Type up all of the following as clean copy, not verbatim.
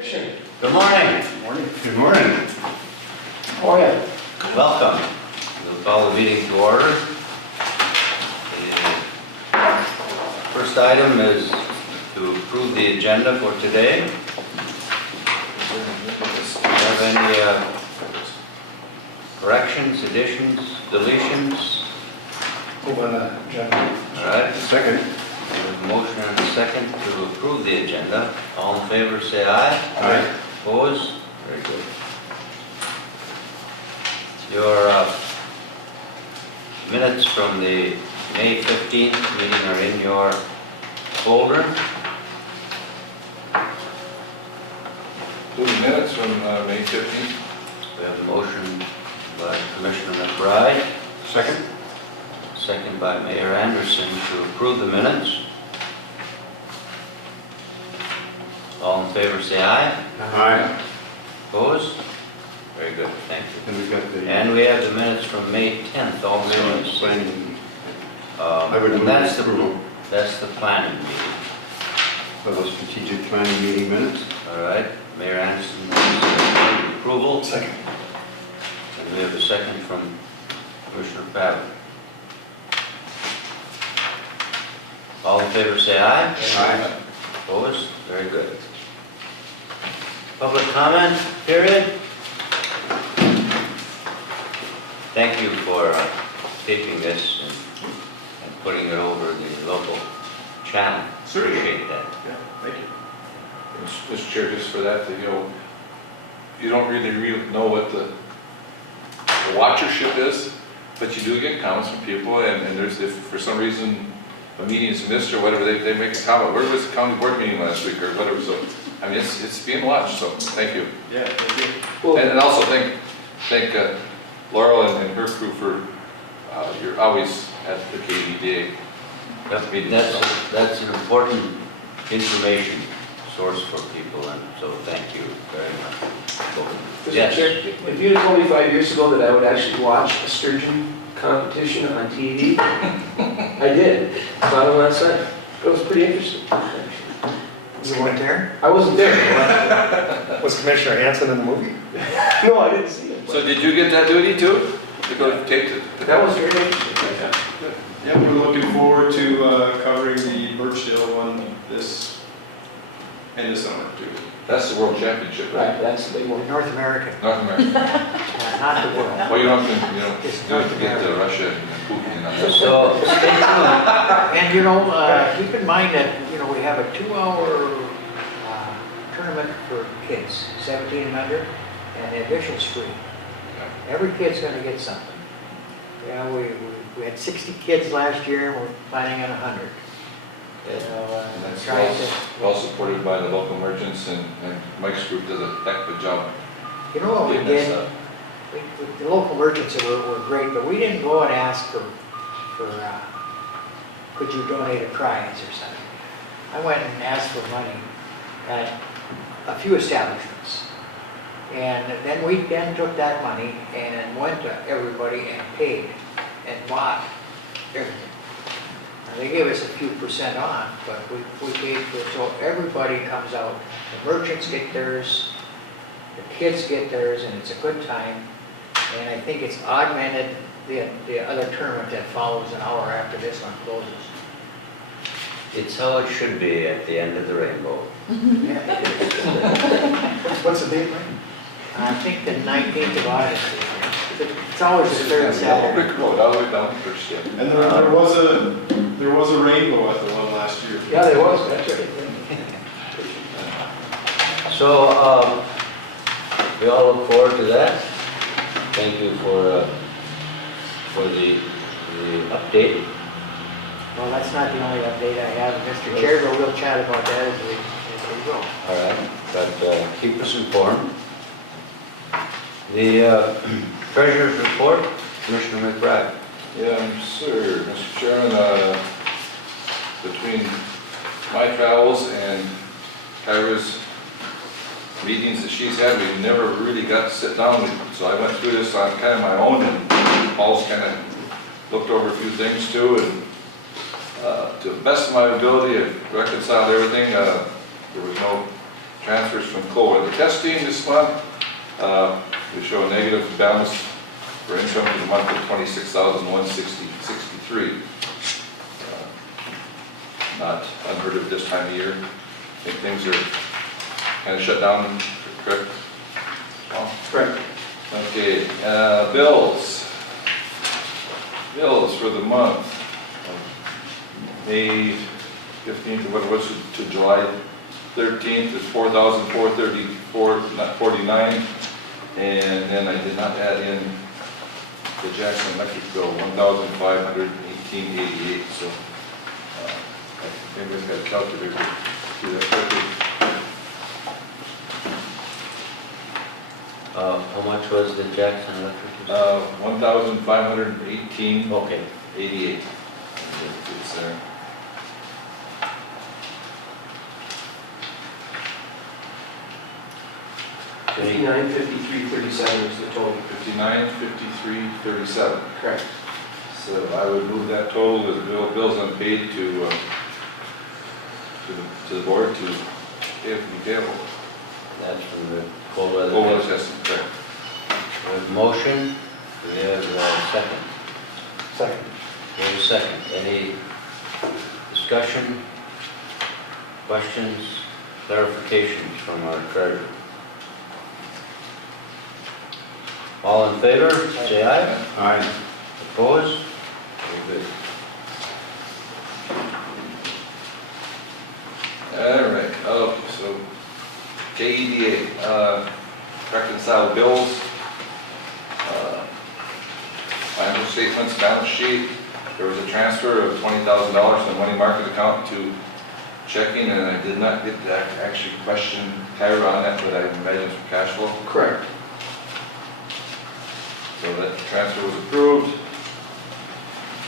Good morning. Good morning. Oh, yeah. Welcome. We'll call the meeting to order. The first item is to approve the agenda for today. Do you have any corrections, additions, deletions? Move on the agenda. All right. Second. We have a motion and a second to approve the agenda. All in favor, say aye. Aye. Opposed? Very good. Your minutes from the May 15th meeting are in your folder. Do the minutes from May 15th. We have a motion by Commissioner McBride, Second. second by Mayor Anderson to approve the minutes. All in favor, say aye. Aye. Opposed? Very good, thank you. And we've got the. And we have the minutes from May 10th also. Planning. I would move That's approval that's the planning meeting. of the strategic planning meeting minutes. All right, Mayor Anderson, moves approval. Second. And we have a second from Commissioner Pavitt. All in favor, say aye. Aye. Opposed? Very good. Public comment period. Thank you for taping this and putting it over the local channel. Certainly. Appreciate that. Yeah, thank you. Mr. Chair, just for that, you don't really know what the watchership is, but you do get comments from people, and there's, if for some reason a meeting is missed or whatever, they make a comment. Where was the county board meeting last week or whatever? So, I mean, it's being watched. So, thank you. Yeah, thank you. And also thank Laurel and her crew for you're always at the KVDA meetings. That's an important information source for people, and so thank you very much. Mr. Yes. Chair, if you had told me 5 years ago that I would actually watch a sturgeon competition on TV, I did. Saw them last night. It was pretty interesting. You weren't there? I wasn't there. Was Commissioner Hanson in the movie? No, I didn't see it. So did you get that duty too? To go take it? That was very interesting. Yeah, we're looking forward to covering the Birchdale one in the summer too. That's the world championship, right? Right, that's the big one. North American, North America. not the world. Well, you don't have to, It's do it North to get to America. Russia and Putin and that. So, stay tuned. And keep in mind that, we have a 2-hour tournament for kids, 17 and under, and admission's free. Every kid's gonna get something. Yeah, we had 60 kids last year, and we're planning on 100. And that's Try to, well supported by the local merchants, and Mike's group does a heck of a job what we getting that did, stuff. the local merchants were great, but we didn't go and ask for could you donate a prize or something. I went and asked for money at a few establishments. And then we took that money and went to everybody and paid and bought everything. Now, they gave us a few percent on, but we paid for it, so everybody comes out. The merchants get theirs, the kids get theirs, and it's a good time. And I think it's augmented the other tournament that follows an hour after this one closes. It's how it should be at the end of the rainbow. What's the date, Mike? I think the 19th of August. It's always the third Saturday. Brick Road, all the way down to First Step. And there was a rainbow at the one last year. Yeah, there was, that's right. So, we all look forward to that. Thank you for the update. Well, that's not the only update I have. Mr. Chair, but we'll chat about that as we go. All right, but keep us informed. The treasurer's report, Commissioner McBride. Yeah, sir, Mr. Chairman, between my travels and Kyra's meetings that she's had, we've never really got to sit down. So I went through this on kind of my own, and Paul's kind of looked over a few things too, and to the best of my ability, I've reconciled everything. There was no transfers from cold weather testing this month. We show a negative balance for income for the month of $26,163. Not unheard of this time of year. I think things are kind of shut down, correct? Well, Correct. okay, bills. Bills for the month of May 15th, what was it, to July 13th is $4,434.49. And then I did not add in the Jackson Electric bill, $1,518.88. So I think we've got a calculator to do that quickly. How much was the Jackson Electric? $1,518.88. Okay. It's there. Any- 59,5337 is the total. 59,53.37. Correct. So I would move that total as bills unpaid to the board to pay from the table. That's from the cold weather. Cold weather testing, correct. We have a motion, we have a second. Second. We have a second. Any discussion, questions, clarifications from our treasurer? All in favor, say aye. Aye. Opposed? Very good. All right, okay, so KEDA, reconcile bills, financial statements, balance sheet. There was a transfer of $20,000 from the money market account to checking, and I did not get to actually question Kyra on that, but I imagine it's from cash flow. Correct. So that transfer was approved.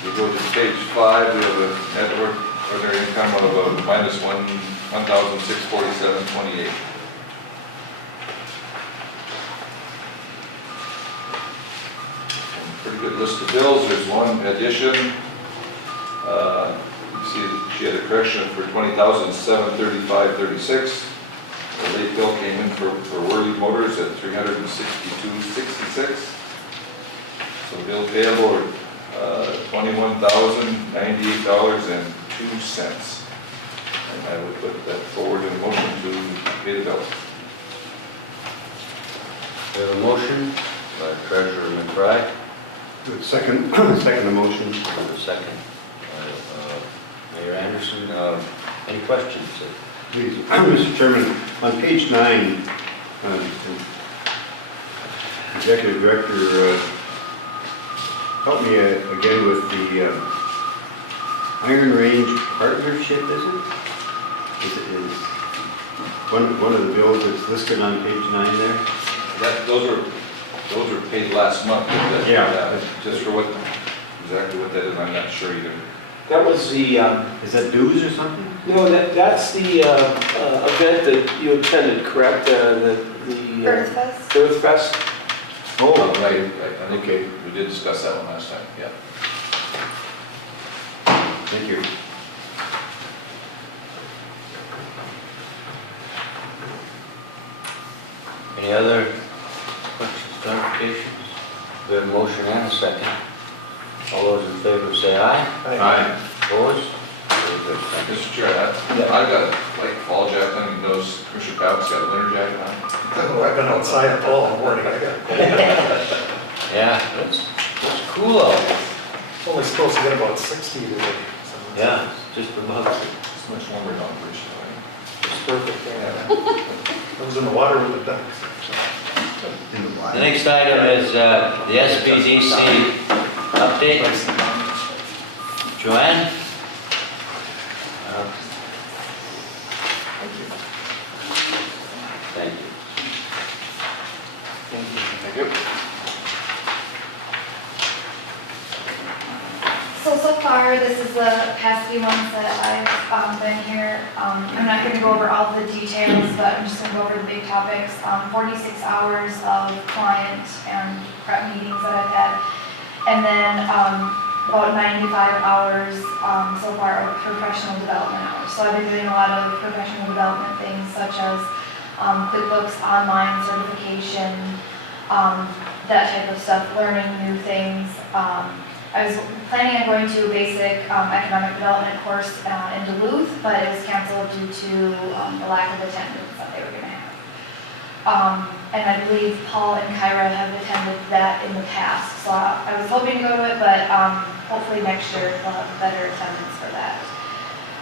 We go to page 5, we have a net ordinary income of minus $1,647.28. Pretty good list of bills. There's one addition. You see that she had a correction for $20,735.36. The late bill came in for Worley Motors at $362.66. So bill payable are $21,098.02. And I would put that forward in motion to pay the bill. We have a motion by Treasurer McBride, Second, second the motion. and a second by Mayor Anderson. Any questions? Please, Mr. Chairman, on page 9, Executive Director, help me again with the Iron Range Partnership, is it? Is one of the bills that's listed on page 9 there? Those are paid last month. Yeah. Just for exactly what that is, I'm not sure either. That was the, Is that dues or something? no, that's the event that you attended, correct? The Earth Fest? Earth Fest? Oh, Right, I think Okay. we did discuss that one last time, yeah. Thank you. Any other questions, clarifications? We have a motion and a second. All those in favor say aye. Aye. Opposed? Very good, thank you. Mr. Chair, I've got a light fall jacket on, you notice Commissioner Babbitt's got a winter jacket on. Oh, I've been outside all morning, I got cold. Yeah, it's cool out there. It's only supposed to get about 60 today. so- Yeah, just above. It's much warmer down here, so It's perfect, yeah. I was in the water with the ducks. In the The next item is the SBDC update. Joanne? Thank you. Thank you. So far, this is the past few months that I've been here. I'm not going to go over all the details, but I'm just going to go over the big topics. 46 hours of client and prep meetings that I've had. And then about 95 hours so far of professional development hours. So I've been doing a lot of professional development things such as QuickBooks Online certification, that type of stuff, learning new things. I was planning on going to a basic economic development course in Duluth, but it was canceled due to the lack of attendance that they were going to have. And I believe Paul and Kyra have attended that in the past, so I was hoping to go to it, but hopefully next year we'll have better attendance for that.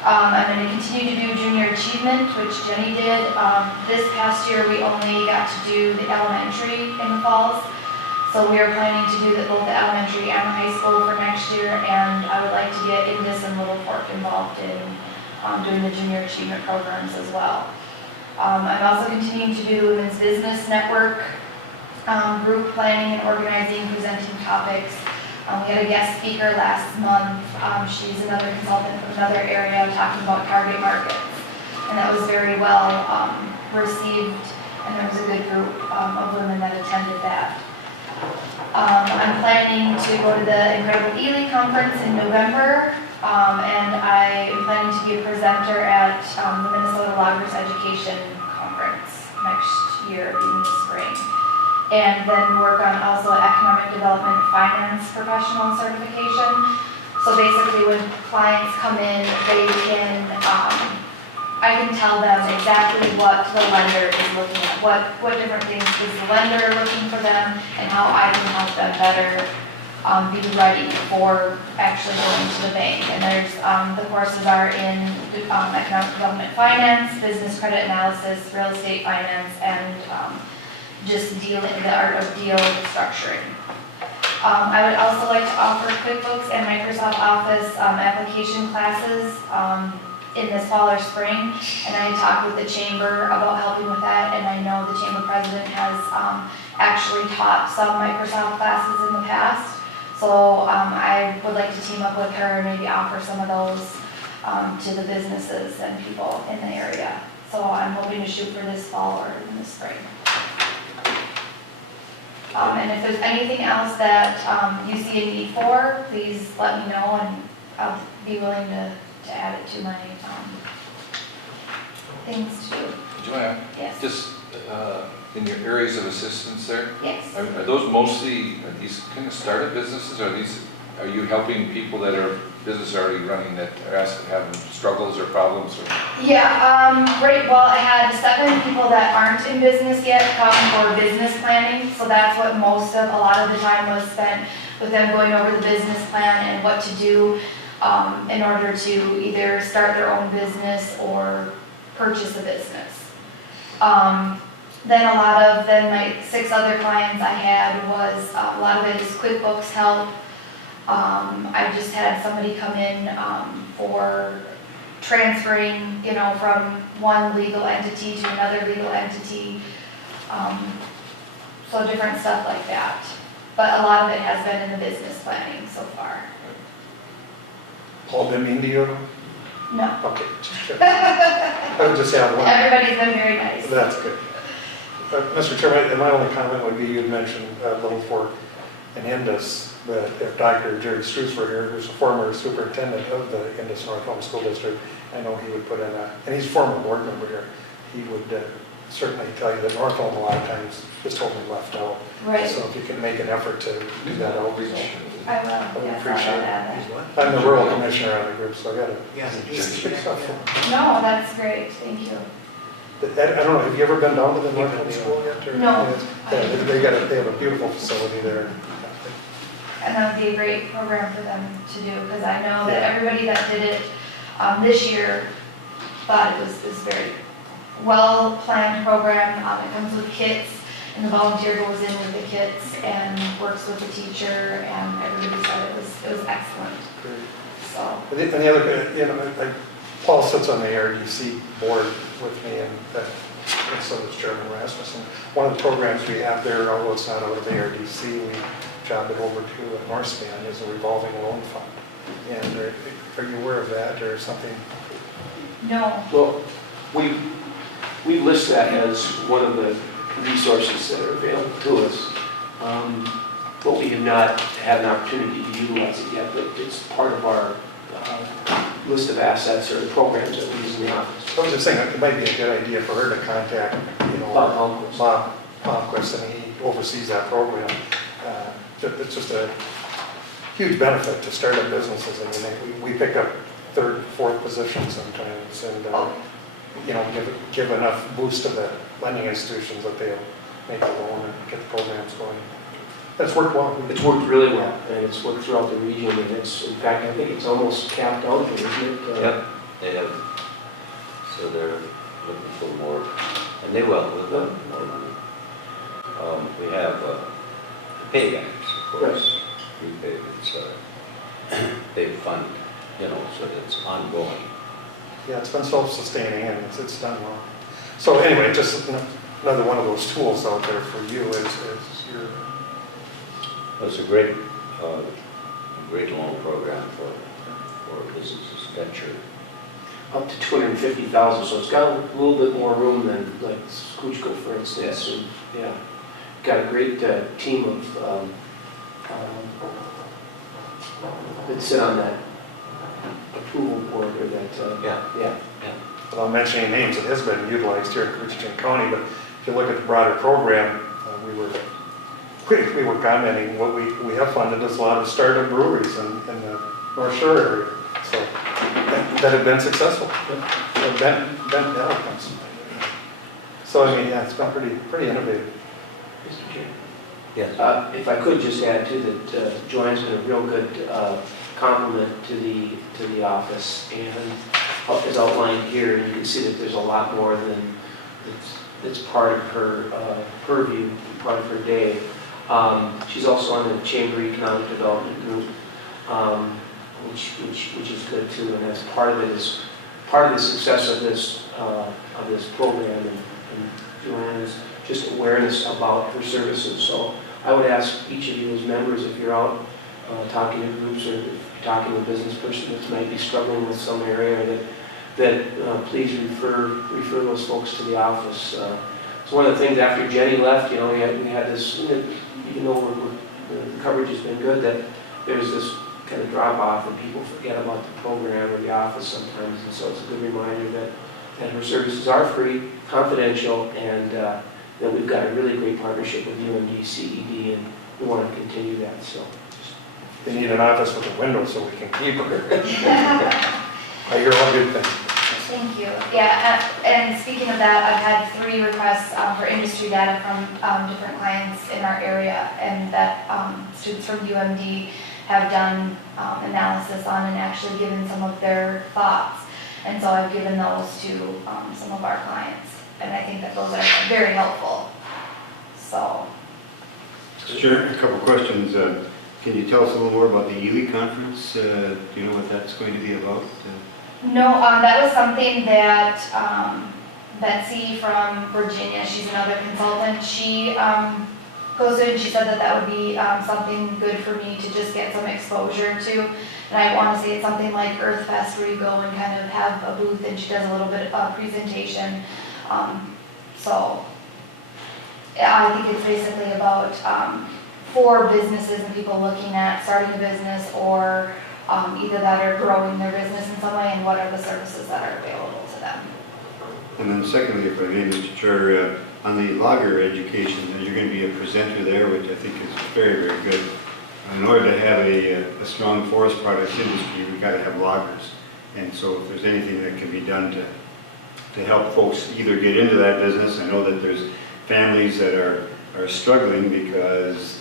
I'm going to continue to do junior achievement, which Jenny did. This past year we only got to do the elementary in the falls, so we are planning to do both the elementary and the high school for next year, and I would like to get Indus and Little Fork involved in doing the junior achievement programs as well. I'm also continuing to do Women's Business Network, group planning and organizing, presenting topics. We had a guest speaker last month. She's another consultant from another area talking about target markets. And that was very well received, and there was a good group of women that attended that. I'm planning to go to the Incredible Ely Conference in November, and I am planning to be a presenter at the Minnesota Loggers Education Conference next year in the spring. And then work on also economic development finance professional certification. So basically when clients come in, they can, I can tell them exactly what the lender is looking at, what different things is the lender looking for them, and how I can help them better be ready for actually going to the bank. And there's, the courses are in economic development finance, business credit analysis, real estate finance, and just the art of deal structuring. I would also like to offer QuickBooks and Microsoft Office application classes in this fall or spring, and I talked with the chamber about helping with that, and I know the chamber president has actually taught some Microsoft classes in the past, so I would like to team up with her and maybe offer some of those to the businesses and people in the area. So I'm hoping to shoot for this fall or in the spring. And if there's anything else that you see a need for, please let me know, and I'll be willing to add it to my things to do. Joanne, Yes. just in your areas of assistance there, Yes. are those mostly, are these kind of startup businesses? Are you helping people that are business already running that are having struggles or problems? Or? Yeah, right, well, I had 7 people that aren't in business yet come for business planning, so that's what a lot of the time was spent with them going over the business plan and what to do in order to either start their own business or purchase a business. Then my 6 other clients I had was, a lot of it is QuickBooks help. I just had somebody come in for transferring, from one legal entity to another legal entity. So different stuff like that. But a lot of it has been in the business planning so far. Paul been mean to you? No. Okay. I would just have one. Everybody's been very nice. That's good. Mr. Chairman, my only comment would be, you mentioned Little Fork and Indus, that if Dr. Jerry Struess were here, who's a former superintendent of the Indus North Home School District, I know he would put in and he's a former board member here, he would certainly tell you that North Home a lot of times is totally left out. Right. So if you can make an effort to do that outreach, I will. I would Yes, appreciate I'll it. add I'm the rural commissioner on the group, so I got to. Yeah, that. No, that's great. Thank you. I don't know, have you ever been down to the North Home School yet? Or? No. Yeah, they have a beautiful facility there. And that would be a great program for them to do, because I know that everybody that did it this year thought it was very well-planned program. It comes with kits, and the volunteer goes in with the kits and works with the teacher, and everybody said it was excellent. Great. So. And the other, Paul sits on the ARDC board with me, and so does Chairman Rasmussen. One of the programs we have there, although it's not out of ARDC, we jobbed it over to Northspan, is a revolving loan fund. And are you aware of that or something? No. Well, we list that as one of the resources that are available to us. But we have not had an opportunity to utilize it yet, but it's part of our list of assets or the programs that we use in the office. I was just saying, it might be a good idea for her to contact, Bob Holmquist. Bob Holmquist, and he oversees that program. It's just a huge benefit to startup businesses. I mean, we pick up third, fourth positions sometimes, and give enough boost to the lending institutions that they'll make the loan and get the programs going. That's worked well. It's worked really well, and it's worked throughout the region, and it's, in fact, I think it's almost capped out here, isn't it? Yep, they have, so they're looking for more, and they will, with more money. We have pay banks, of course, repayments, they fund, so that it's ongoing. Yeah, it's been self-sustaining, and it's done well. So anyway, just another one of those tools out there for you is your... It's a great loan program for businesses venture. Up to 250,000, so it's got a little bit more room than like Koochiching, for instance. Yes. And, yeah, got a great team of that sit on that approval board or that. Yeah. Without mentioning names, it has been utilized here in Koochiching County, but if you look at the broader program, we were commenting what we have funded is a lot of startup breweries in the North Shore area, so that have been successful. Bent outcomes. So I mean, yeah, it's been pretty innovative. Mr. Chair. Yes. If I could just add too that Joanne's been a real good compliment to the office, and is outlined here, and you can see that there's a lot more than that's part of her purview, part of her day. She's also on the Chamber Economic Development Group, which is good too, and that's part of it is part of the success of this program, and Joanne's just awareness about her services. So I would ask each of you as members, if you're out talking to groups or if you're talking to a business person that might be struggling with some area, that please refer those folks to the office. It's one of the things after Jenny left, we had this, even though the coverage has been good, that there's this kind of drop off and people forget about the program or the office sometimes, and so it's a good reminder that her services are free, confidential, and that we've got a really great partnership with UMD CED, and we want to continue that. So They need an office with a window so we can keep her. I hear all good things. Thank you. Yeah, and speaking of that, I've had 3 requests for industry data from different clients in our area, and that students from UMD have done analysis on and actually given some of their thoughts. And so I've given those to some of our clients, and I think that those are very helpful. So. Sure, a couple questions. Can you tell us a little more about the Ely conference? Do you know what that's going to be about? No, that was something that Betsy from Virginia, she's another consultant, she goes to, and she said that would be something good for me to just get some exposure to. And I want to say it's something like Earth Fest, where you go and kind of have a booth and she does a little bit of presentation. So I think it's basically about for businesses and people looking at starting a business or either that are growing their business in some way, and what are the services that are available to them. And then secondly, if I may, Mr. Chair, on the logger education, you're going to be a presenter there, which I think is very, very good. In order to have a strong forest products industry, we've got to have loggers. And so if there's anything that can be done to help folks either get into that business, I know that there's families that are struggling because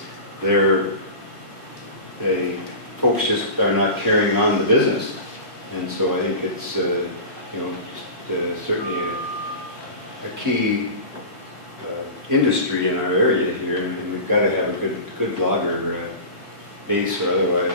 folks just are not carrying on the business. And so I think it's certainly a key industry in our area here, and we've got to have a good logger base, or otherwise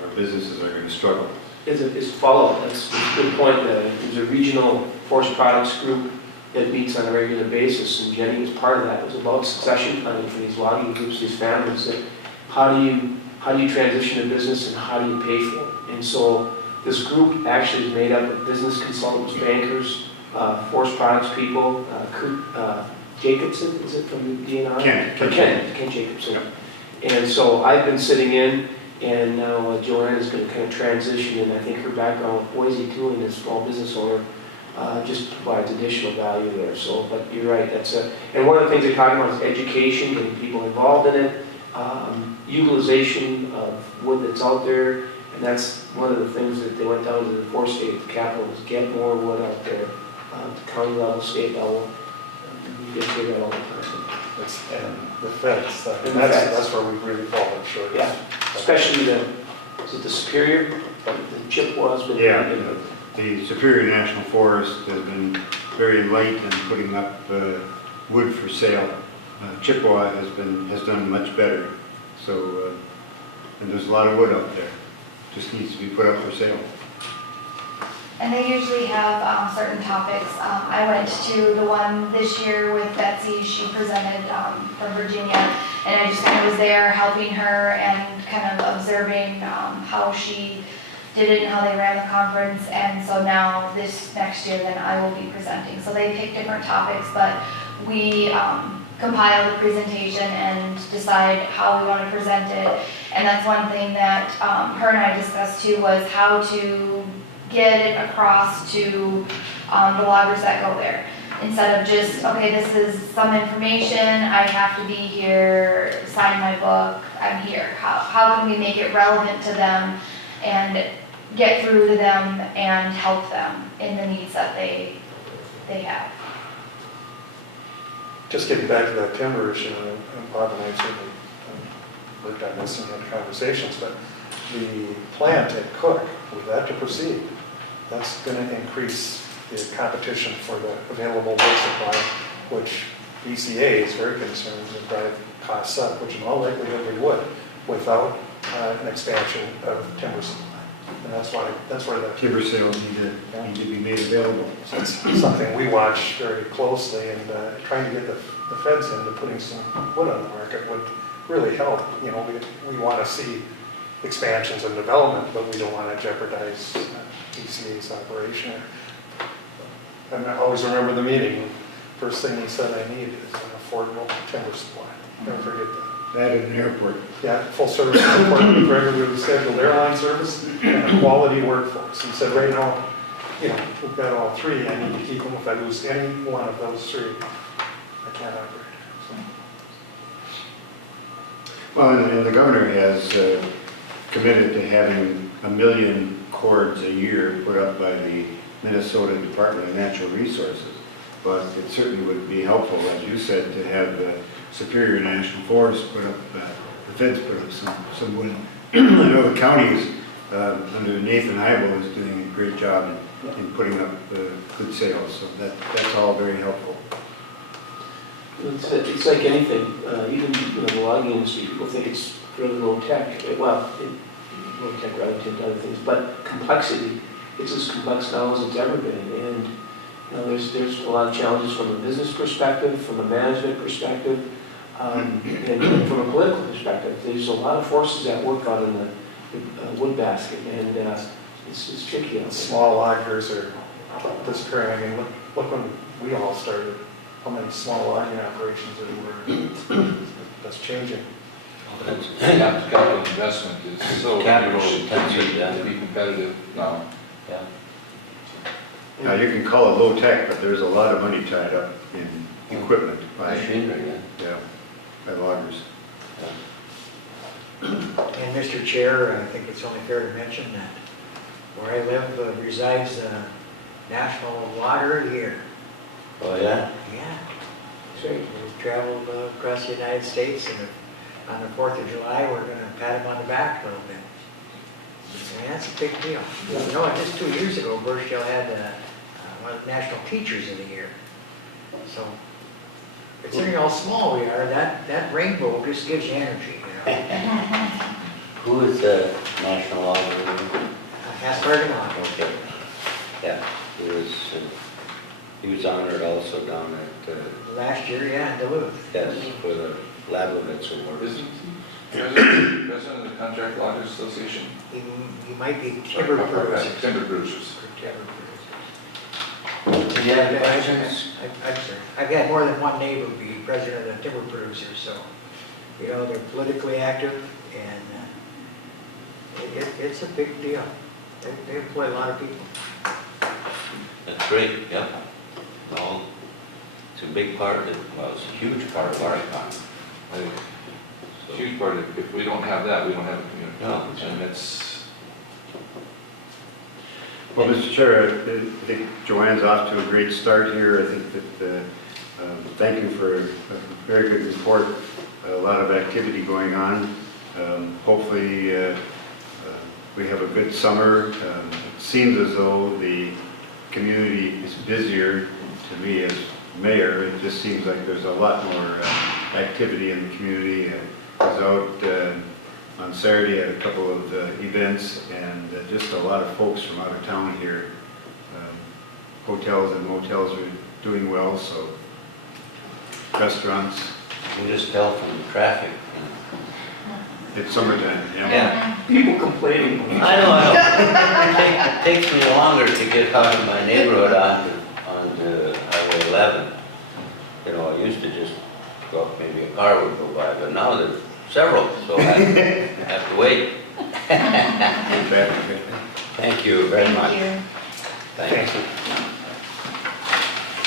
our businesses are going to struggle. It's a follow-up. That's a good point. There's a regional forest products group that meets on a regular basis, and Jenny was part of that. It was about succession planning for these logging groups, these families. That how do you transition a business, and how do you pay for it? And so this group actually is made up of business consultants, bankers, forest products people. Kurt Jacobson, is it from the DNR? Ken Ken Jacobson. And so I've been sitting in, And now Joanne is going to kind of transition, and I think her background with Boise too, and as a small business owner, just provides additional value there. So, but you're right, and one of the things they're talking about is education, getting people involved in it, utilization of wood that's out there, and that's one of the things that they went down to the four-state capital, is get more wood out there, county level, state level. You just hear that all the time. And the feds, And the that's, feds. that's where we've really fallen short. Yeah, especially is it the Superior, the Chippewas? but- Yeah. The Superior National Forest has been very light in putting up wood for sale. Chippewa has done much better. So, and there's a lot of wood out there. Just needs to be put up for sale. And they usually have certain topics. I went to the one this year with Betsy. She presented from Virginia, and I just kind of was there helping her and kind of observing how she did it and how they ran the conference. And so now this next year, then I will be presenting. So they pick different topics, but we compile the presentation and decide how we want to present it. And that's one thing that her and I discussed too, was how to get it across to the loggers that go there. Instead of just, okay, this is some information, I have to be here, sign my book, I'm here. How can we make it relevant to them and get through to them and help them in the needs that they have? Just getting back to that timber issue, and Bob and I certainly worked on this and had conversations, but the plant at Cook, with that to proceed, that's going to increase the competition for the available wood supply, which BCA is very concerned will drive costs up, which in all likelihood they would, without an expansion of timber supply. And that's where the Timber sales need to be made available. So it's something we watch very closely, and trying to get the feds into putting some wood on the market would really help. You know, we want to see expansions and development, but we don't want to jeopardize BCA's operation. And I always remember the meeting. First thing he said I need is an affordable timber supply. Never forget that. That at an airport. Yeah, full service airport for everybody, scheduled airline service, and a quality workforce. He said, right now, you know, we've got all three, I need to keep them. If I lose any one of those three, I can't operate. Well, and the governor has committed to having 1 million cords a year put up by the Minnesota Department of Natural Resources. But it certainly would be helpful, as you said, to have the Superior National Forest put up, the feds put up some wood. I know the counties, under Nathan Heibel, is doing a great job in putting up good sales, so that's all very helpful. It's like anything, even the logging industry, people think it's really low tech. Well, low tech relative to other things, but complexity, it's as complex now as it's ever been. And there's a lot of challenges from a business perspective, from a management perspective, and from a political perspective. There's a lot of forces at work out in the wood basket, and it's tricky out there. Small loggers are disappearing. I mean, look when we all started, how many small logging operations there were. That's changing. Capital investment is so Capital huge intensive, yeah. to be competitive now. Yeah. Now, you can call it low tech, but there's a lot of money tied up in equipment by, Machinery, yeah, by loggers. And Mr. Chair, I think it's only fair to mention that where I live resides the National Water here. Oh, yeah? Yeah. That's right. We've traveled across the United States, and on the 4th of July, we're going to pat him on the back a little bit. And that's a big deal. You know, just 2 years ago, Burchell had one of the National Teachers of the Year. So, considering how small we are, that rainbow just gives you energy, you know. Who is the national logger? Asperger Log. Okay. Yeah, he was honored also down at, Last year, yeah, in Duluth. yes, for the Labovitz Award. Isn't he president of the Contract Loggers Association? He might be timber producers. Timber producers. Yeah, questions? I'm sorry. I've had more than one neighbor be president of the timber producers, so, you know, they're politically active, and It's a big deal. They employ a lot of people. That's great, yeah. No, it's a big part of it, well, it's a huge part of our economy. I think So, huge part of, if we don't have that, we don't have a community. No. And it's, Well, Mr. Chair, I think Joanne's off to a great start here. I think that, thank you for a very good report, a lot of activity going on. Hopefully, we have a good summer. It seems as though the community is busier. To me as mayor, it just seems like there's a lot more activity in the community. I was out on Saturday at a couple of events, and just a lot of folks from out of town here. Hotels and motels are doing well, so restaurants, you can just tell from the traffic. it's summertime, yeah. Yeah, People complaining. I know. It takes me longer to get out of my neighborhood onto Highway 11. You know, I used to just go up, maybe a car would go by, but now there's several, so I have to wait. Traffic. Thank you very much. Thank you. Thank you.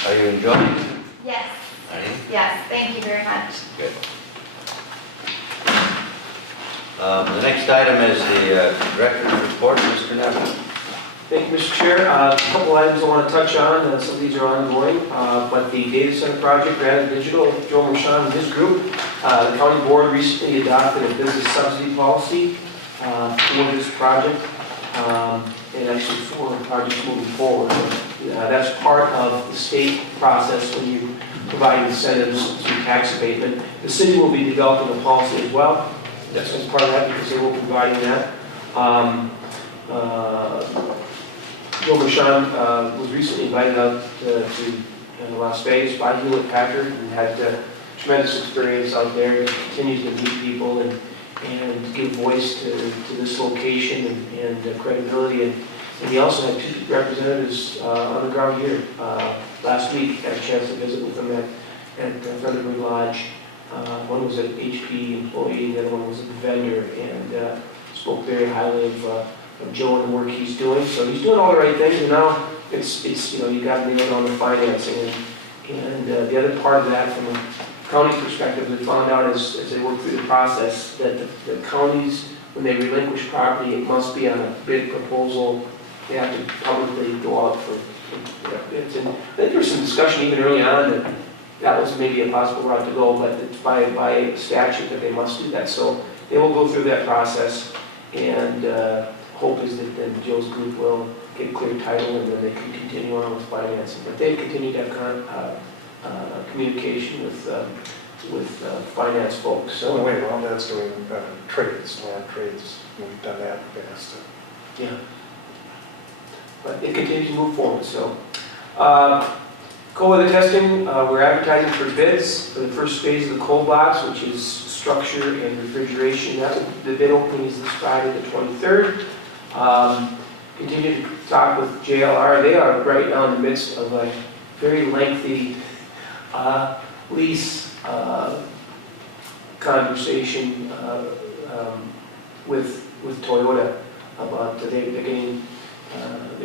Are you enjoying it? Yes, Are you? yes, thank you very much. Good. The next item is the director's report, Mr. Neville. Thank you, Mr. Chair. A couple items I want to touch on, some of these are ongoing, but the data center project, Granite Digital, Joe Marchand and his group, the county board recently adopted a business subsidy policy for this project, and actually for projects moving forward. That's part of the state process when you provide incentives to tax abatement. The city will be developing a policy as well. Yes. As part of that, because they will be providing that. Joe Marchand was recently invited out to Las Vegas by Hewlett Packard and had tremendous experience out there. He continues to meet people and give voice to this location and credibility. And he also had two representatives on the ground here last week. Had a chance to visit with them at Thunderbird Lodge. One was an HP employee, the other one was a vendor, and spoke very highly of Joe and the work he's doing. So he's doing all the right things, and now it's you know, you got to nail on the financing. And the other part of that, from a county perspective, we found out as they work through the process that the counties, when they relinquish property, it must be on a bid proposal. They have to publicly go out for bids. And I think there was some discussion even early on that was maybe a possible route to go, but it's by statute that they must do that. So they will go through that process, and hope is that then Joe's group will get clear title and then they can continue on with financing. But they continue to have communication with finance folks. So the So way around that's doing trades, land trades, we've done that in the past. yeah, but it continues to move forward. So. Cold weather testing, we're advertising for bids for the first phase of the cold box, which is structure and refrigeration. The bid opening is this Friday, the 23rd. Continue to talk with JLR. They are right now in the midst of a very lengthy lease conversation with Toyota about they're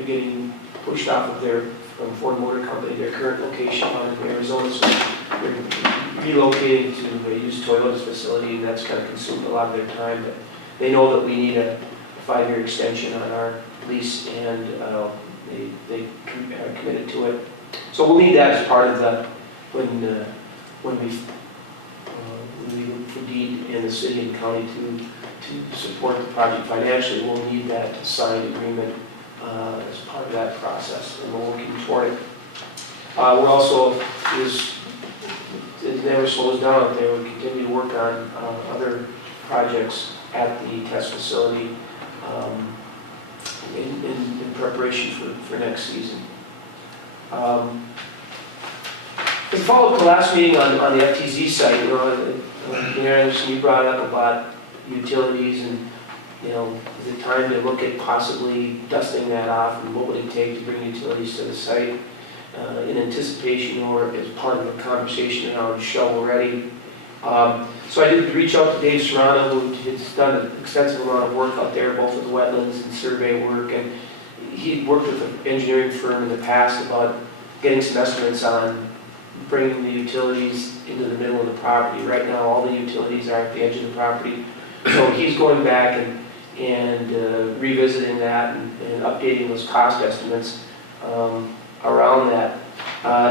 getting pushed off of from Ford Motor Company, their current location out in Arizona, so they're relocating to use Toyota's facility, and that's kind of consumed a lot of their time. But they know that we need a 5-year extension on our lease, and they are committed to it. So we'll need that as part of the when we look for deed in the city and county to support the project financially. We'll need that signed agreement as part of that process, and we're working toward it. We're also, it never slows down out there. We continue to work on other projects at the test facility in preparation for next season. In follow-up to the last meeting on the FTZ site, you know, you brought up about utilities and, you know, is it time to look at possibly dusting that off, and what would it take to bring utilities to the site in anticipation or as part of a conversation around shovel ready? So I did reach out to Dave Serrano, who has done an extensive amount of work out there, both with the wetlands and survey work, and he worked with an engineering firm in the past about getting some estimates on bringing the utilities into the middle of the property. Right now, all the utilities are at the edge of the property. So he's going back and revisiting that and updating those cost estimates around that.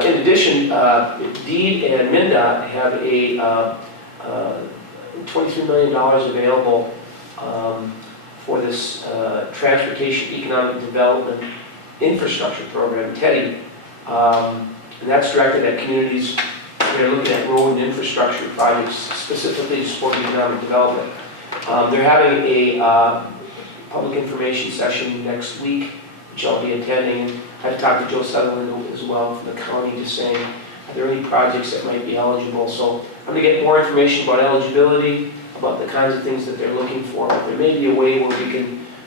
In addition, DEED and MnDOT have a $23 million available for this Transportation Economic Development Infrastructure Program, TEDI. And that's directed at communities that are looking at road and infrastructure projects specifically to support economic development. They're having a public information session next week, which I'll be attending. I've talked to Joe Sutherland as well from the county, just saying, are there any projects that might be eligible? So I'm going to get more information about eligibility, about the kinds of things that they're looking for. But there may be a way where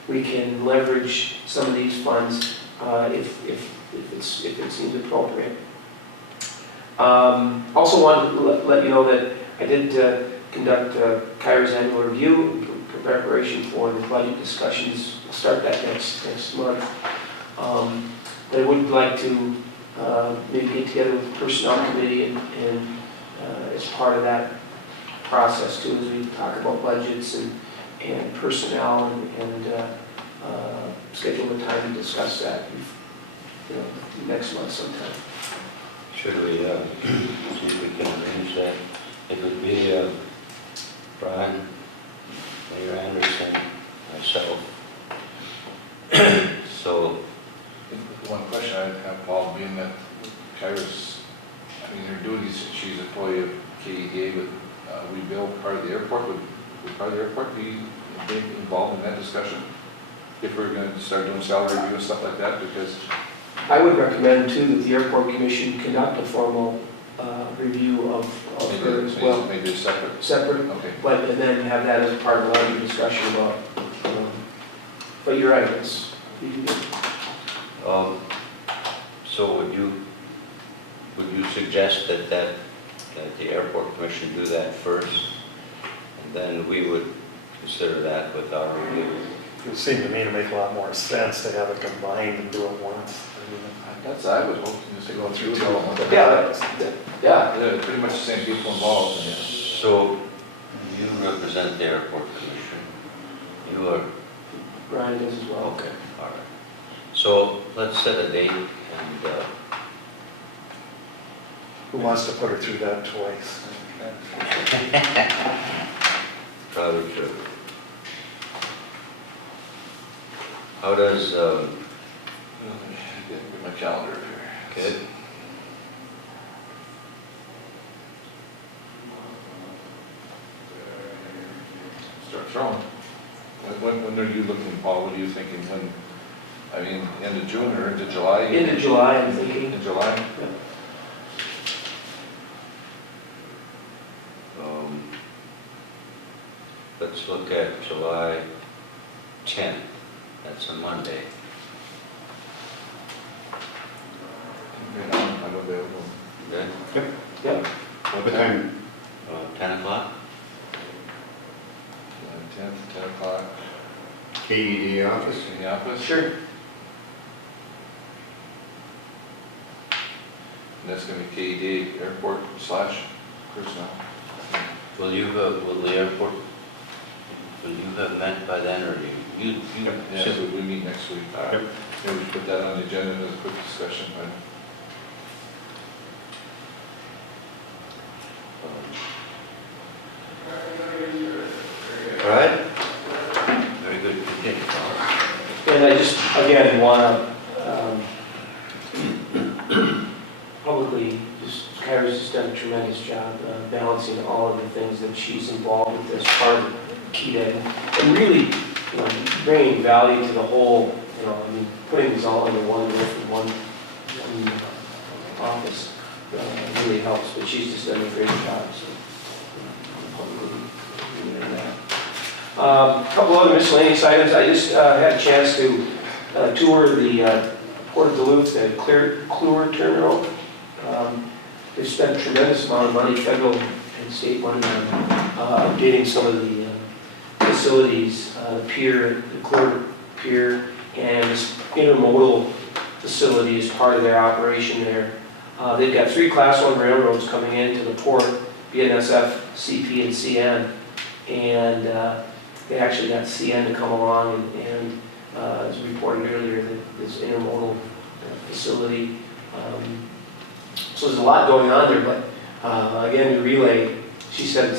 we can leverage some of these funds if it seems appropriate. Also wanted to let you know that I did conduct Kyra's annual review in preparation for the budget discussions. We'll start that next month. I would like to maybe get together with the Personnel Committee and as part of that process too, as we talk about budgets and personnel and schedule the time to discuss that, next month sometime. Should we see if we can arrange that? It would be Brian, Mayor Anderson, myself. So, One question I have, Paul, being that Kyra's, I mean, her duties, she's an employee of KEDA, but we build part of the airport. Would part of the airport be involved in that discussion? If we're going to start doing salary review and stuff like that, because I would recommend too that the Airport Commission conduct a formal review of her as well. Maybe separate. Separate, Okay. but and then have that as part of a larger discussion about, but you're right, it's, so would you suggest that the Airport Commission do that first, and then we would consider that with our review? It would seem to me to make a lot more sense to have it combined and do it once. That's, I would hope, just to go through it all. yeah. They're pretty much the same people involved. And So you represent the Airport Commission. You are, Brian does as well. okay, all right. So let's set a date and Who wants to put her through that twice? probably should. How does, get my calendar here. okay, Start throwing. When are you looking, Paul? What are you thinking? When, I mean, end of June or into July? Into July, I'm thinking. In July? let's look at July 10th. That's a Monday. I'm available. Good? Yep. What time? 10 o'clock? 10th, 10 o'clock. KED office? In the office? Sure. And that's going to be KED airport / personnel. Will the airport, will you have met by then, or you? Yeah, so we meet next week. Yep. Maybe we put that on the agenda as a quick discussion. All right? Very good. Continue. And I just, again, want to publicly, Kyra's just done a tremendous job balancing all of the things that she's involved with as part of KEDA, and really, bringing value to the whole, I mean, putting this all under one roof and one office really helps, but she's just done a great job, so. Publicly doing that. A couple other miscellaneous items. I just had a chance to tour the Port of Duluth and Clear Terminal. They've spent a tremendous amount of money, federal and state money on updating some of the facilities, the pier, the clear pier, and this intermodal facility is part of their operation there. They've got 3 Class 1 railroads coming into the port, BNSF, CP, and CN, and they actually got CN to come along and as reported earlier, that this intermodal facility. So there's a lot going on there, but again, the relay, she said,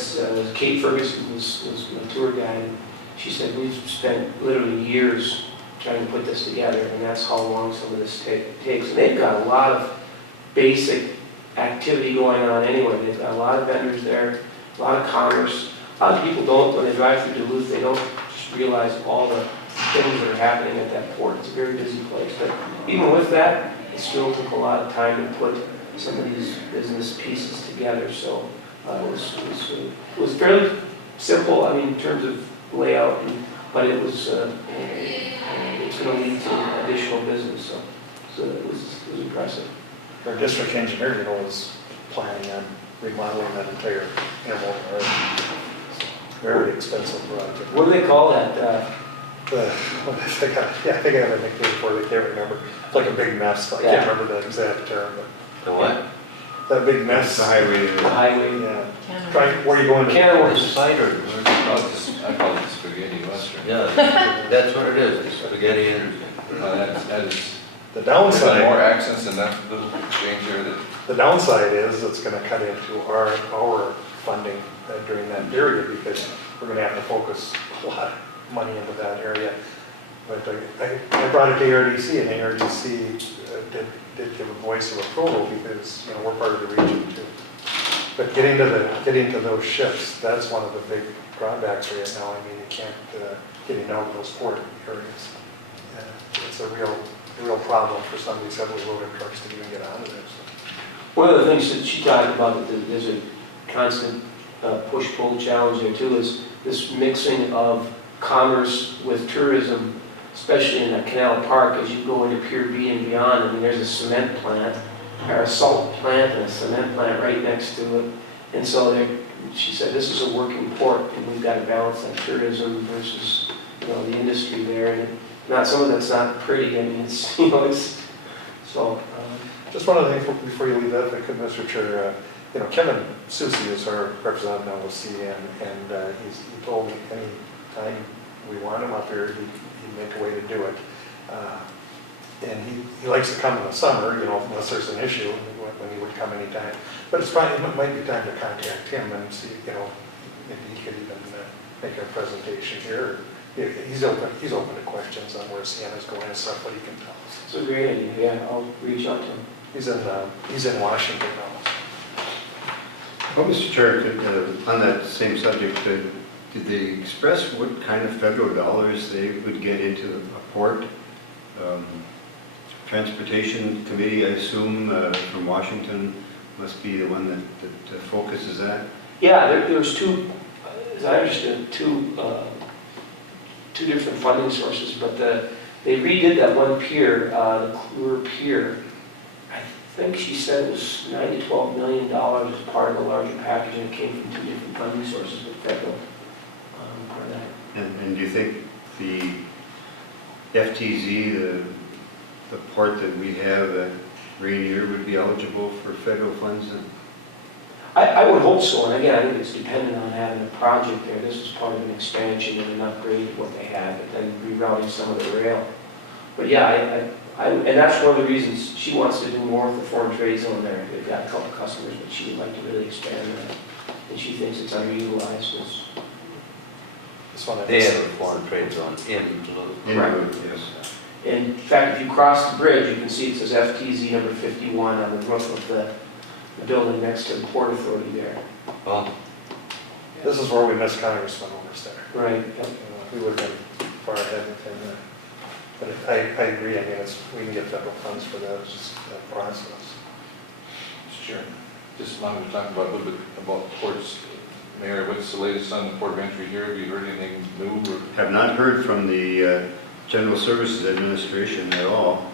Kate Ferguson was my tour guide, and she said, we've spent literally years trying to put this together, and that's how long some of this takes. And they've got a lot of basic activity going on anyway. They've got a lot of vendors there, a lot of commerce. A lot of people don't, when they drive through Duluth, they don't just realize all the things that are happening at that port. It's a very busy place. But even with that, it still took a lot of time to put some of these business pieces together. So it was fairly simple, I mean, in terms of layout, but it was it's going to lead to additional business. So it was impressive. Our district engineer, was planning on remodeling that entire intermodal area. Very expensive project. What do they call that? I think I have a nickname for it, I can't remember. It's like a big mess, I can't remember the exact term. The what? That big mess. The highway. The highway. Yeah. Where are you going to? Kenilworth. Cider. I call it spaghetti western. Yeah, that's what it is, it's spaghetti energy. That is, The there's downside. more accents in that little exchange there that, The downside is it's going to cut into our funding during that period because we're going to have to focus a lot of money into that area. But I brought it to ARDC, and ARDC did give a voice of approval because we're part of the region too. But getting to those ships, that's one of the big drawbacks right now. I mean, you can't getting out of those port areas. It's a real problem for some of these heavily loaded trucks to even get out of there. So. One of the things that she talked about, that there's a constant push-pull challenge there too, is this mixing of commerce with tourism, especially in that Canal Park, as you go into Pier B and beyond. I mean, there's a cement plant, or a salt plant and a cement plant right next to it. And so she said, this is a working port, and we've got to balance that tourism versus, the industry there. And not some of that's not pretty. I mean, it's, it's, so. Just one other thing before you leave that, if I could, Mr. Chair. Kevin Susi is our representative now with CN, and he told me any time we want him up here, he'd make a way to do it. And he likes to come in the summer, unless there's an issue, when he would come anytime. But it might be time to contact him and see, if he could even make a presentation here. He's open to questions on where CN is going and stuff, what he can tell us. It's a great idea. Yeah, I'll reach out to him. He's in Washington now. Well, Mr. Chair, on that same subject, did they express what kind of federal dollars they would get into a port? Transportation Committee, I assume, from Washington must be the one that focuses that? Yeah, there's two, as I understand, two different funding sources, but they redid that one pier, the Kluwer Pier. I think she said it was $9 to $12 million as part of a larger package, and it came from 2 different funding sources, but federal part of that. And do you think the FTZ, the port that we have at Rainier, would be eligible for federal funds? I would hope so, and again, I think it's dependent on having a project there. This is part of an expansion and an upgrade of what they have, and then rerouting some of the rail. But yeah, and that's one of the reasons she wants to do more with the foreign trade zone there. They've got a couple of customers, but she would like to really expand that, and she thinks it's underutilized. They have a foreign trade zone in Duluth. Correct. Yes. In fact, if you cross the bridge, you can see it says FTZ number 51 on the roof of the building next to the Port Authority there. Well, This is where we missed Congressman Otis there. Right. We would have been far ahead with him there. But I agree, I mean, we can get federal funds for that, it's just that process. Sure. Just wanted to talk about a little bit about ports. Mayor, what's the latest on the port of entry here? Have you heard anything new? Have not heard from the General Services Administration at all.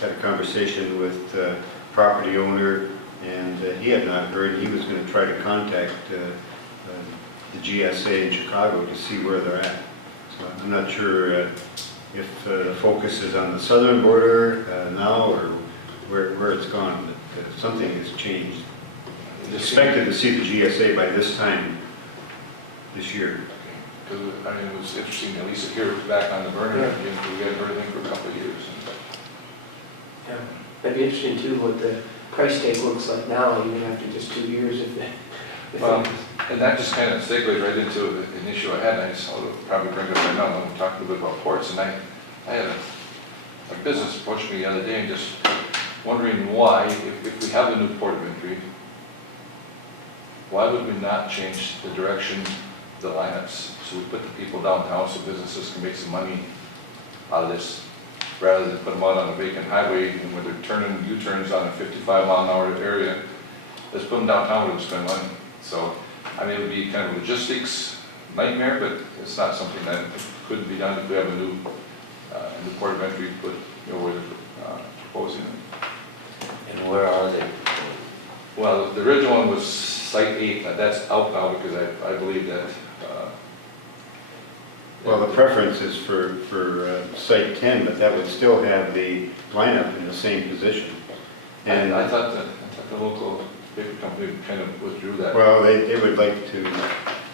Had a conversation with the property owner and he had not heard. He was going to try to contact the GSA in Chicago to see where they're at. So I'm not sure if the focus is on the southern border now or where it's gone, but something has changed. Expected to see the GSA by this time this year. Because, I mean, it was interesting, at least here back on the burner, Yeah. again, we hadn't heard anything for a couple of years. Yeah, that'd be interesting too, what the price tag looks like now, even after just 2 years if they. Well, and that just kind of segues right into an issue I had, and I just I'll probably bring it up right now when we talked a little bit about ports, and I had a business approach me the other day and just wondering why, if we have a new port of entry, why would we not change the direction, the lineups, so we put the people downtown so businesses can make some money out of this, rather than put them out on a vacant highway and where they're turning U-turns on a 55-mile-an-hour area. Let's put them downtown where they spend money. So, I mean, it would be kind of a logistics nightmare, but it's not something that couldn't be done if we have a new port of entry put, where they're proposing it. And where are they? Well, the original one was Site 8, that's out now because I believe that. Well, the preference is for Site 10, but that would still have the lineup in the same position. And I thought the local paper company kind of withdrew that. Well, they would like to,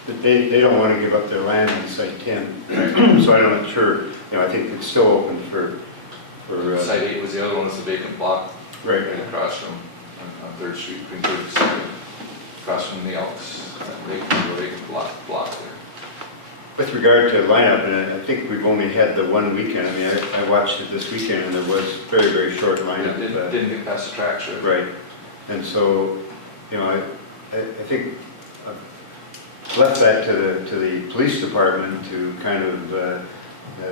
but they don't want to give up their land in Site 10. So I'm not sure, I think it's still open for Site 8 was the other one, it's a vacant block right. right across from, on 3rd Street, between 3rd and 2nd, across from the Elks, vacant block there. With regard to lineup, and I think we've only had the one weekend. I mean, I watched it this weekend, and there was very, very short lineup. Didn't get past the tracks, right? Right. And so, I think I've left that to the police department to kind of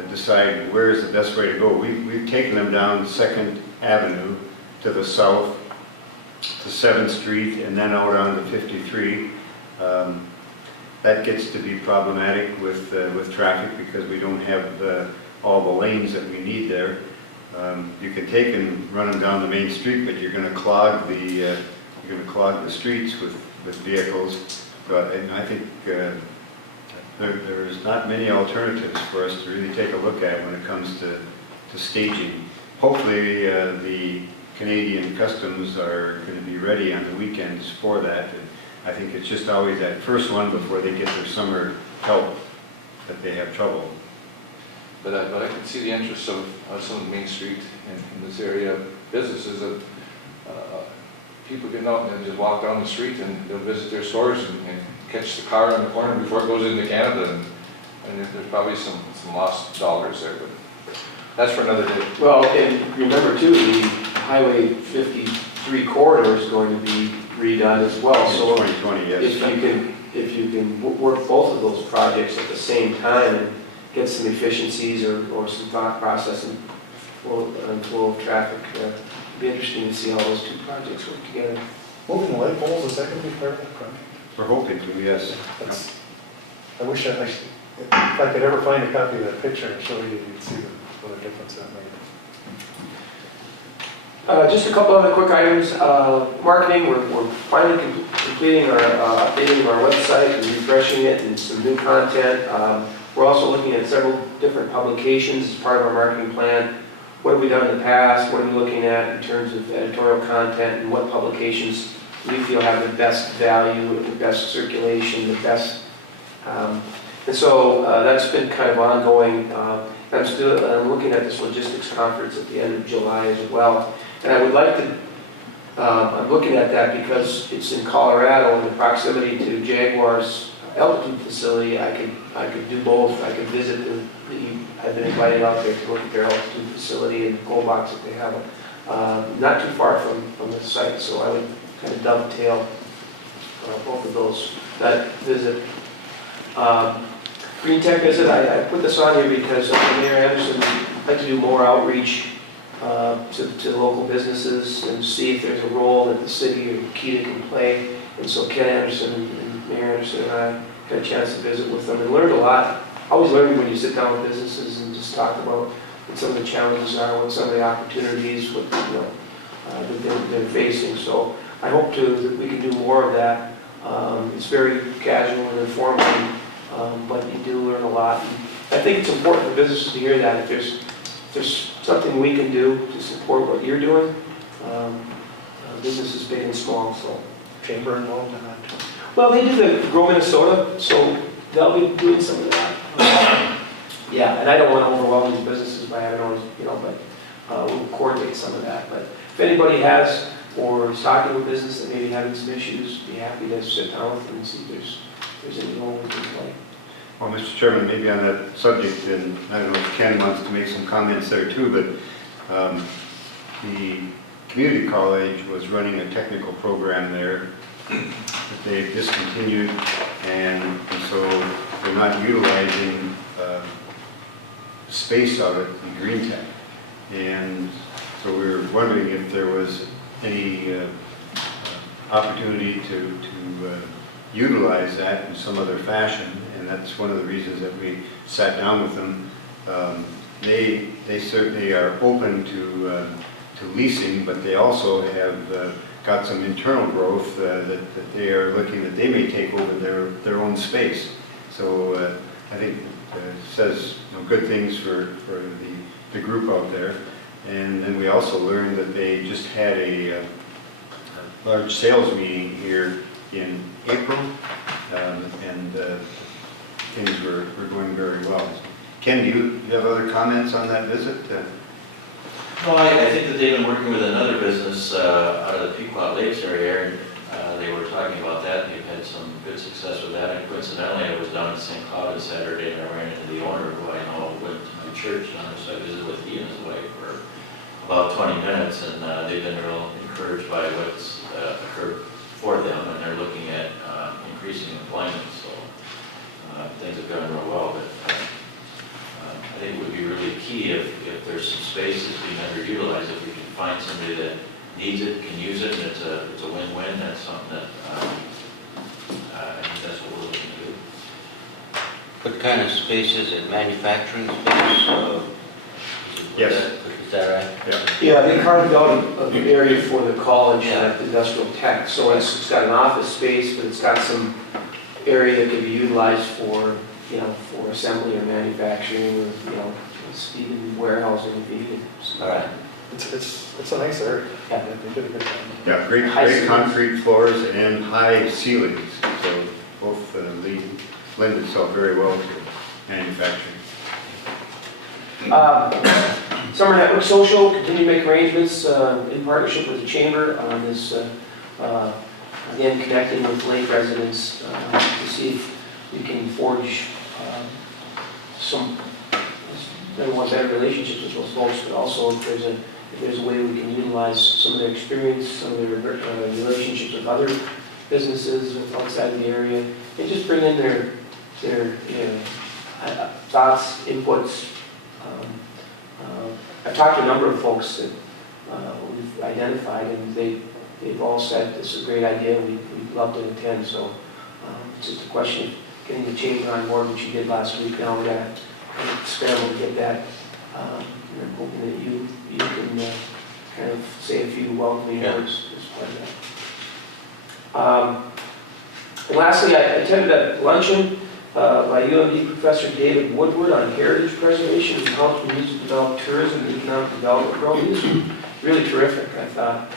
decide where is the best way to go. We've taken them down 2nd Avenue to the south, to 7th Street, and then out onto 53. That gets to be problematic with traffic because we don't have all the lanes that we need there. You can take and run them down the main street, but you're going to clog the streets with vehicles. But and I think there's not many alternatives for us to really take a look at when it comes to staging. Hopefully, the Canadian Customs are going to be ready on the weekends for that. And I think it's just always that first one before they get their summer help that they have trouble. But I can see the interest of some of the Main Street in this area, businesses of people getting out and just walk down the street and they'll visit their stores and catch the car on the corner before it goes into Canada. And there's probably some lost dollars there, but that's for another day. Well, and remember too, the Highway 53 corridor is going to be redone as well. So 2020, yes. if you can work both of those projects at the same time and get some efficiencies or some thought process and flow of traffic, it'd be interesting to see how those two projects work together. Moving the light poles, is that going to be part of that project? We're hoping to, yes. I wish if I could ever find a copy of that picture and show you, you'd see what a difference that made. Just a couple other quick items. Marketing, we're finally completing our updating of our website and refreshing it and some new content. We're also looking at several different publications as part of our marketing plan. What have we done in the past? What are we looking at in terms of editorial content and what publications we feel have the best value, the best circulation, the best. And so that's been kind of ongoing. I'm looking at this logistics conference at the end of July as well. And I would like to, I'm looking at that because it's in Colorado and the proximity to Jaguar's altitude facility. I could do both. I could visit I've been invited out there to look at their altitude facility and the cold box that they have, not too far from the site. So I would kind of dovetail both of those, that visit. Green Tech visit, I put this on here because Mayor Anderson would like to do more outreach to local businesses and see if there's a role that the city or Keita can play. And so Ken Anderson and Mayor Anderson and I got a chance to visit with them and learned a lot. I always learn when you sit down with businesses and just talk about what some of the challenges are, what some of the opportunities, what that they're facing. So I hope that we can do more of that. It's very casual and informal, but you do learn a lot. And I think it's important for businesses to hear that. If there's something we can do to support what you're doing, businesses big and small, so. Chamber involved in that too? Well, they do the Grow Minnesota, so they'll be doing some of that. Yeah, and I don't want to overwhelm these businesses by having always, but we'll coordinate some of that. But if anybody has, or is talking to a business that may be having some issues, be happy to sit down with them and see if there's any role we can play. Well, Mr. Chairman, maybe on that subject, and I don't know if Ken wants to make some comments there too, but the community college was running a technical program there that they've discontinued, and so they're not utilizing space out at the Green Tech. And so we were wondering if there was any opportunity to utilize that in some other fashion, and that's one of the reasons that we sat down with them. They certainly are open to leasing, but they also have got some internal growth that they are looking that they may take over their own space. So I think it says good things for the group out there. And then we also learned that they just had a large sales meeting here in April, and things were going very well. Ken, do you have other comments on that visit? Well, I think that they've been working with another business out of the Pequot Lakes area, and they were talking about that, and they've had some good success with that. And coincidentally, I was down in St. Cloud on Saturday, and I ran into the owner, who I know went to my church down there, so I visited with he and his wife for about 20 minutes, and they've been real encouraged by what's occurred for them, and they're looking at increasing employment, so things have gone real well. But I think it would be really key if there's some space that's being underutilized, if we can find somebody that needs it, can use it, and it's a win-win. That's something that I think that's what we're looking to do. What kind of space is it? Manufacturing space? Yes. Is that right? Yeah. Yeah, they carved out an area for the college at Industrial Tech, so it's got an office space, but it's got some area that can be utilized for, for assembly or manufacturing, or, even warehousing if needed. All right. It's a nice area. Yeah. They did a good job. Yeah, great concrete floors and high ceilings, so both lend itself very well to manufacturing. Summer Network Social, continue to make arrangements in partnership with the Chamber on this, again, connecting with lake residents to see if we can forge some better relationships with those folks, but also if there's a way we can utilize some of their experience, some of their relationships with other businesses outside of the area, and just bring in their thoughts, inputs. I've talked to a number of folks that we've identified, and they've all said this is a great idea, we'd love to attend, so it's just a question of getting the Chamber on board, which you did last week. Now we got to scramble to get that. I'm hoping that you can kind of say a few welcoming words as part of that. And lastly, I attended a luncheon by UMD Professor David Woodward on heritage preservation and how to use to develop tourism and economic development programs. He was really terrific, I thought.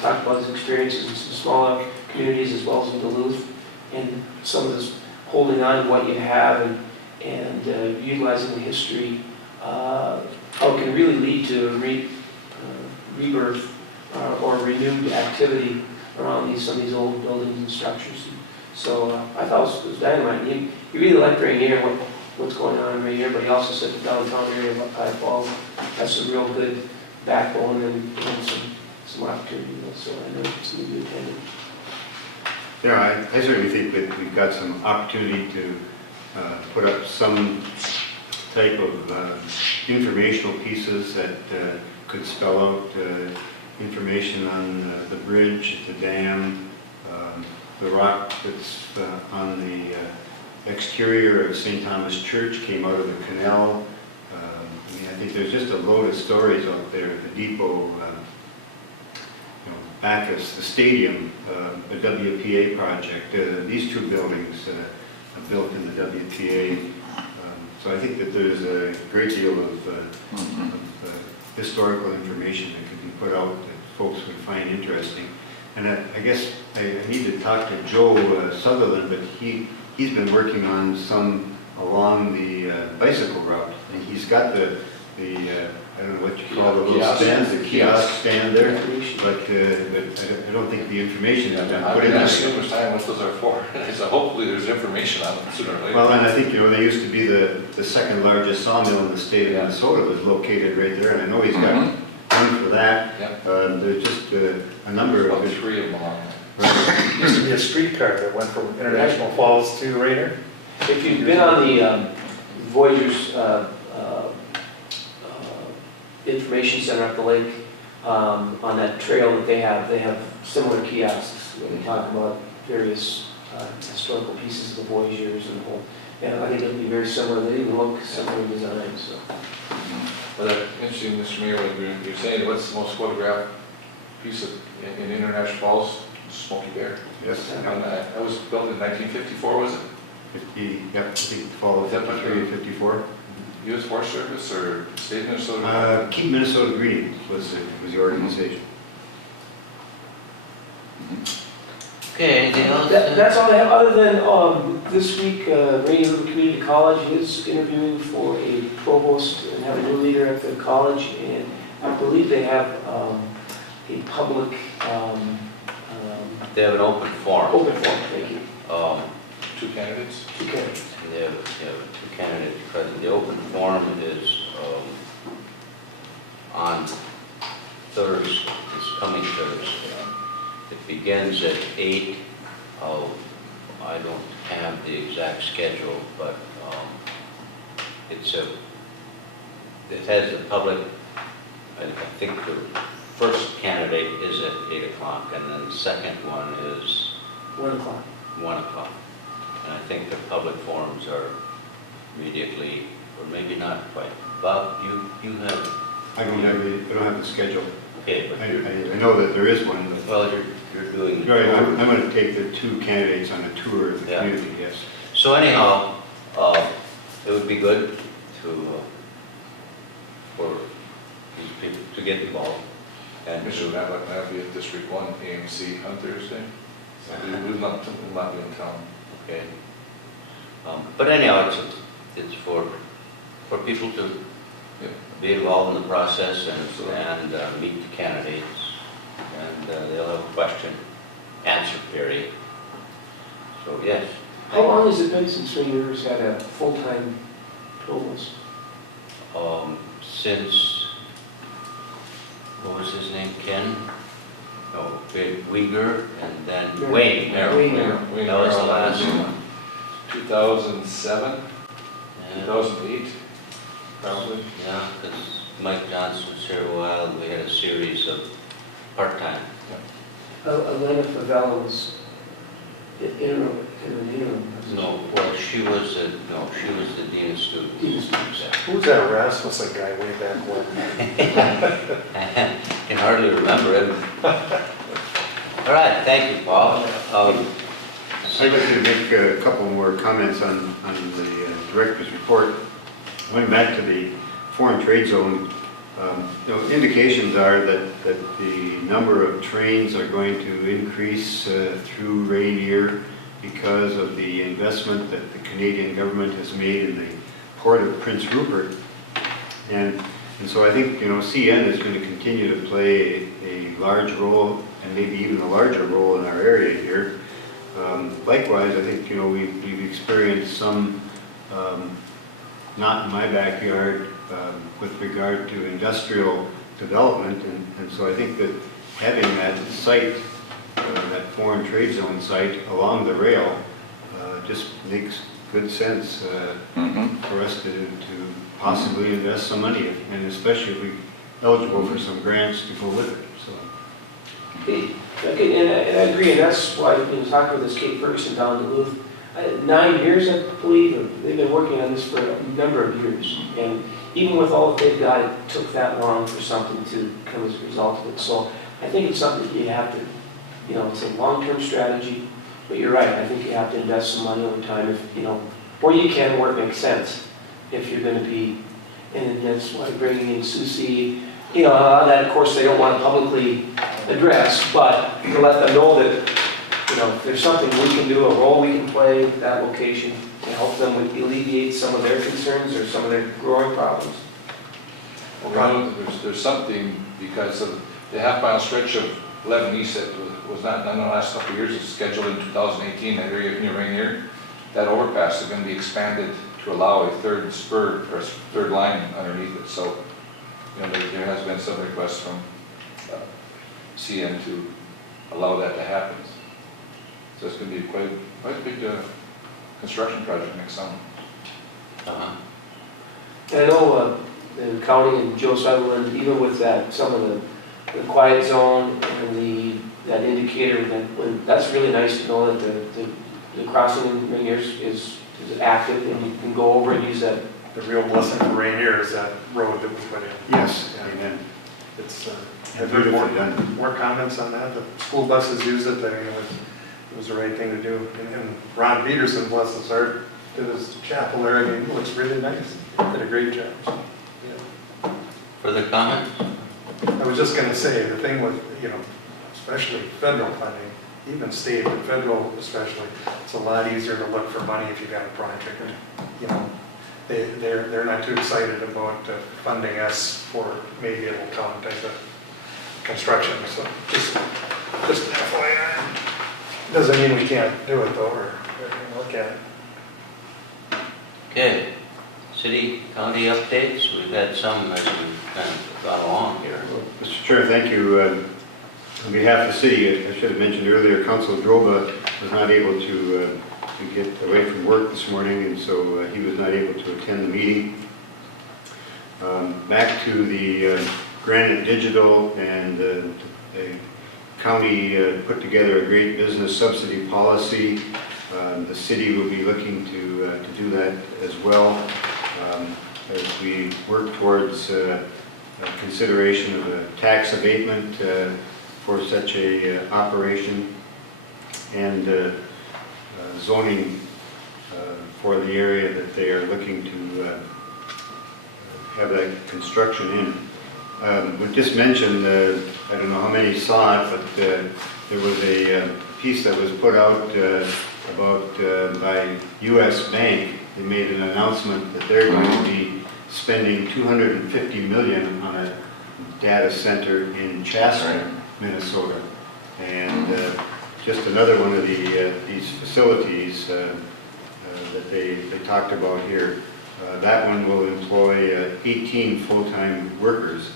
Talked about his experiences in some smaller communities as well as in Duluth, and some of this holding on to what you have and utilizing the history, how it can really lead to a rebirth or renewed activity around some of these old buildings and structures. So I thought it was dynamite. He really liked Rainier, what's going on in Rainier, but he also said the downtown area of High Falls has some real good backbone and some opportunity. So I know it's going to be attended. Yeah, I certainly think that we've got some opportunity to put up some type of informational pieces that could spell out information on the bridge, the dam, the rock that's on the exterior of St. Thomas Church came out of the canal. I think there's just a load of stories out there. The depot, Bacchus, the stadium, a WPA project, these two buildings are built in the WPA. So I think that there's a great deal of historical information that could be put out that folks would find interesting. And I guess I need to talk to Joe Sutherland, but he's been working on some along the bicycle route. And he's got the I don't know what you call the little Kiosk. stands, the kiosk stand there, Information. but I don't think the information has been I've put in been there. asking numerous times what those are for. So hopefully there's information on them sooner or later. Well, and I think, they used to be the second largest sawmill in the state of Minnesota was located right there, and I know he's got one for that. Yep. There's just a number About of. 3 of them along Right. Used to be a streetcar that went from International Falls to Rayner. If you've been on the Voyagers Information Center at the lake, on that trail that they have similar kiosks where they talk about various historical pieces of the Voyagers and the whole. And I think it'll be very similar. They even look similar in design. So. Well, that's interesting, Mr. Mayor, what you're saying, what's the most photographed piece in International Falls? Smoky Bear. Yes. And that was built in 1954, was it? 50, yep, I think the fall of 53 and 54. U.S. Forest Service or State of Minnesota? Keep Minnesota Green was the organization. Okay, anything else? That's all I have, other than this week, Rainy River Community College is interviewing for a provost and have a new leader at the college, and I believe they have a public They have an open forum. open forum. Thank you. 2 candidates? Okay. They have 2 candidates present. The open forum is on Thursday, this coming Thursday. It begins at 8. I don't have the exact schedule, but it has the public, I think the first candidate is at 8 o'clock, and then the second one is 1 o'clock. 1 o'clock. And I think the public forums are immediately, or maybe not quite. Bob, you have, I don't have the schedule. okay, but I know that there is one. well, you're doing. Right, I'm going to take the 2 candidates on a tour of the Yeah. community, yes. So anyhow, it would be good for these people to get involved. And Commissioner Matlock, that'll be at District 1 AMC on Thursday. We'll not be in town. okay. But anyhow, it's for people to be involved in the process and meet the candidates. And they'll have a question-answer period. So yes. How long has it been since Rainy River's had a full-time provost? Since, what was his name, Ken? No, Uyghur, and then Wayne Merrill. Wayne Merrill. That was the last one. 2007, Yeah. 2008, probably. Yeah, because Mike Johnson was here a while, and we had a series of part-time. Elena Favela was interim. No, well, she was the dean of students. Dean of students. Yeah. Who's that Rasmussen guy way back when? Can hardly remember him. All right, thank you, Paul. I'd like to make a couple more comments on the director's report. Going back to the foreign trade zone, indications are that the number of trains are going to increase through Rainier because of the investment that the Canadian government has made in the port of Prince Rupert. And so I think, CN is going to continue to play a large role, and maybe even a larger role in our area here. Likewise, I think, we've experienced some, not in my backyard, with regard to industrial development, and so I think that having that site, that foreign trade zone site along the rail, just makes good sense for us to possibly invest some money, and especially if we're eligible for some grants to go with it. So. Okay, and I agree, and that's why we was talking with this Kate Ferguson down in Duluth. 9 years, I believe, they've been working on this for a number of years. And even with all that they've got, it took that long for something to come as a result of it. So I think it's something that you have to, it's a long-term strategy, but you're right, I think you have to invest some money over time if, or you can where it makes sense, if you're gonna be, and that's why bringing in Susie, a lot of that, of course, they don't want to publicly address, but to let them know that, if there's something we can do, a role we can play at that location to help them with alleviate some of their concerns or some of their growing problems. Well, there's something because of the half-mile stretch of 11 East that was not done in the last couple of years. It's scheduled in 2018, that area near Rainier. That overpass is going to be expanded to allow a third spur or a third line underneath it. So, there has been some requests from CN to allow that to happen. So it's going to be quite a big construction project next summer. Uh-huh. And I know the county and Joe Sutherland, even with that, some of the quiet zone and that indicator, that's really nice to know that the crossing in Rainier is active and you can go over and use that. The real blessing for Rainier is that road that we put in. Yes, Yeah. amen. It's, Yeah, have there beautifully done. more comments on that? The school buses use it, it was the right thing to do. And Ron Peterson, bless his heart, did his chapel there, it looks really nice. Did a great job. Yeah. Further comments? I was just gonna say, the thing with, especially federal funding, even state, but federal especially, it's a lot easier to look for money if you got a project. They're not too excited about funding us for maybe a little town type of construction, so just FYI. Doesn't mean we can't do it though, or look at it. Okay, city, county updates, we've had some as we've kind of gone along here. Mr. Chair, thank you. On behalf of the city, I should have mentioned earlier, Councilor Droba was not able to get away from work this morning, and so he was not able to attend the meeting. Back to the Granite Digital, and the county put together a great business subsidy policy. The city will be looking to do that as well as we work towards consideration of a tax abatement for such a operation, and zoning for the area that they are looking to have that construction in. We just mentioned, I don't know how many saw it, but there was a piece that was put out about by U.S. Bank. They made an announcement that they're going to be spending $250 million on a data center in Chaska, Minnesota, and just another one of these facilities that they talked about here. That one will employ 18 full-time workers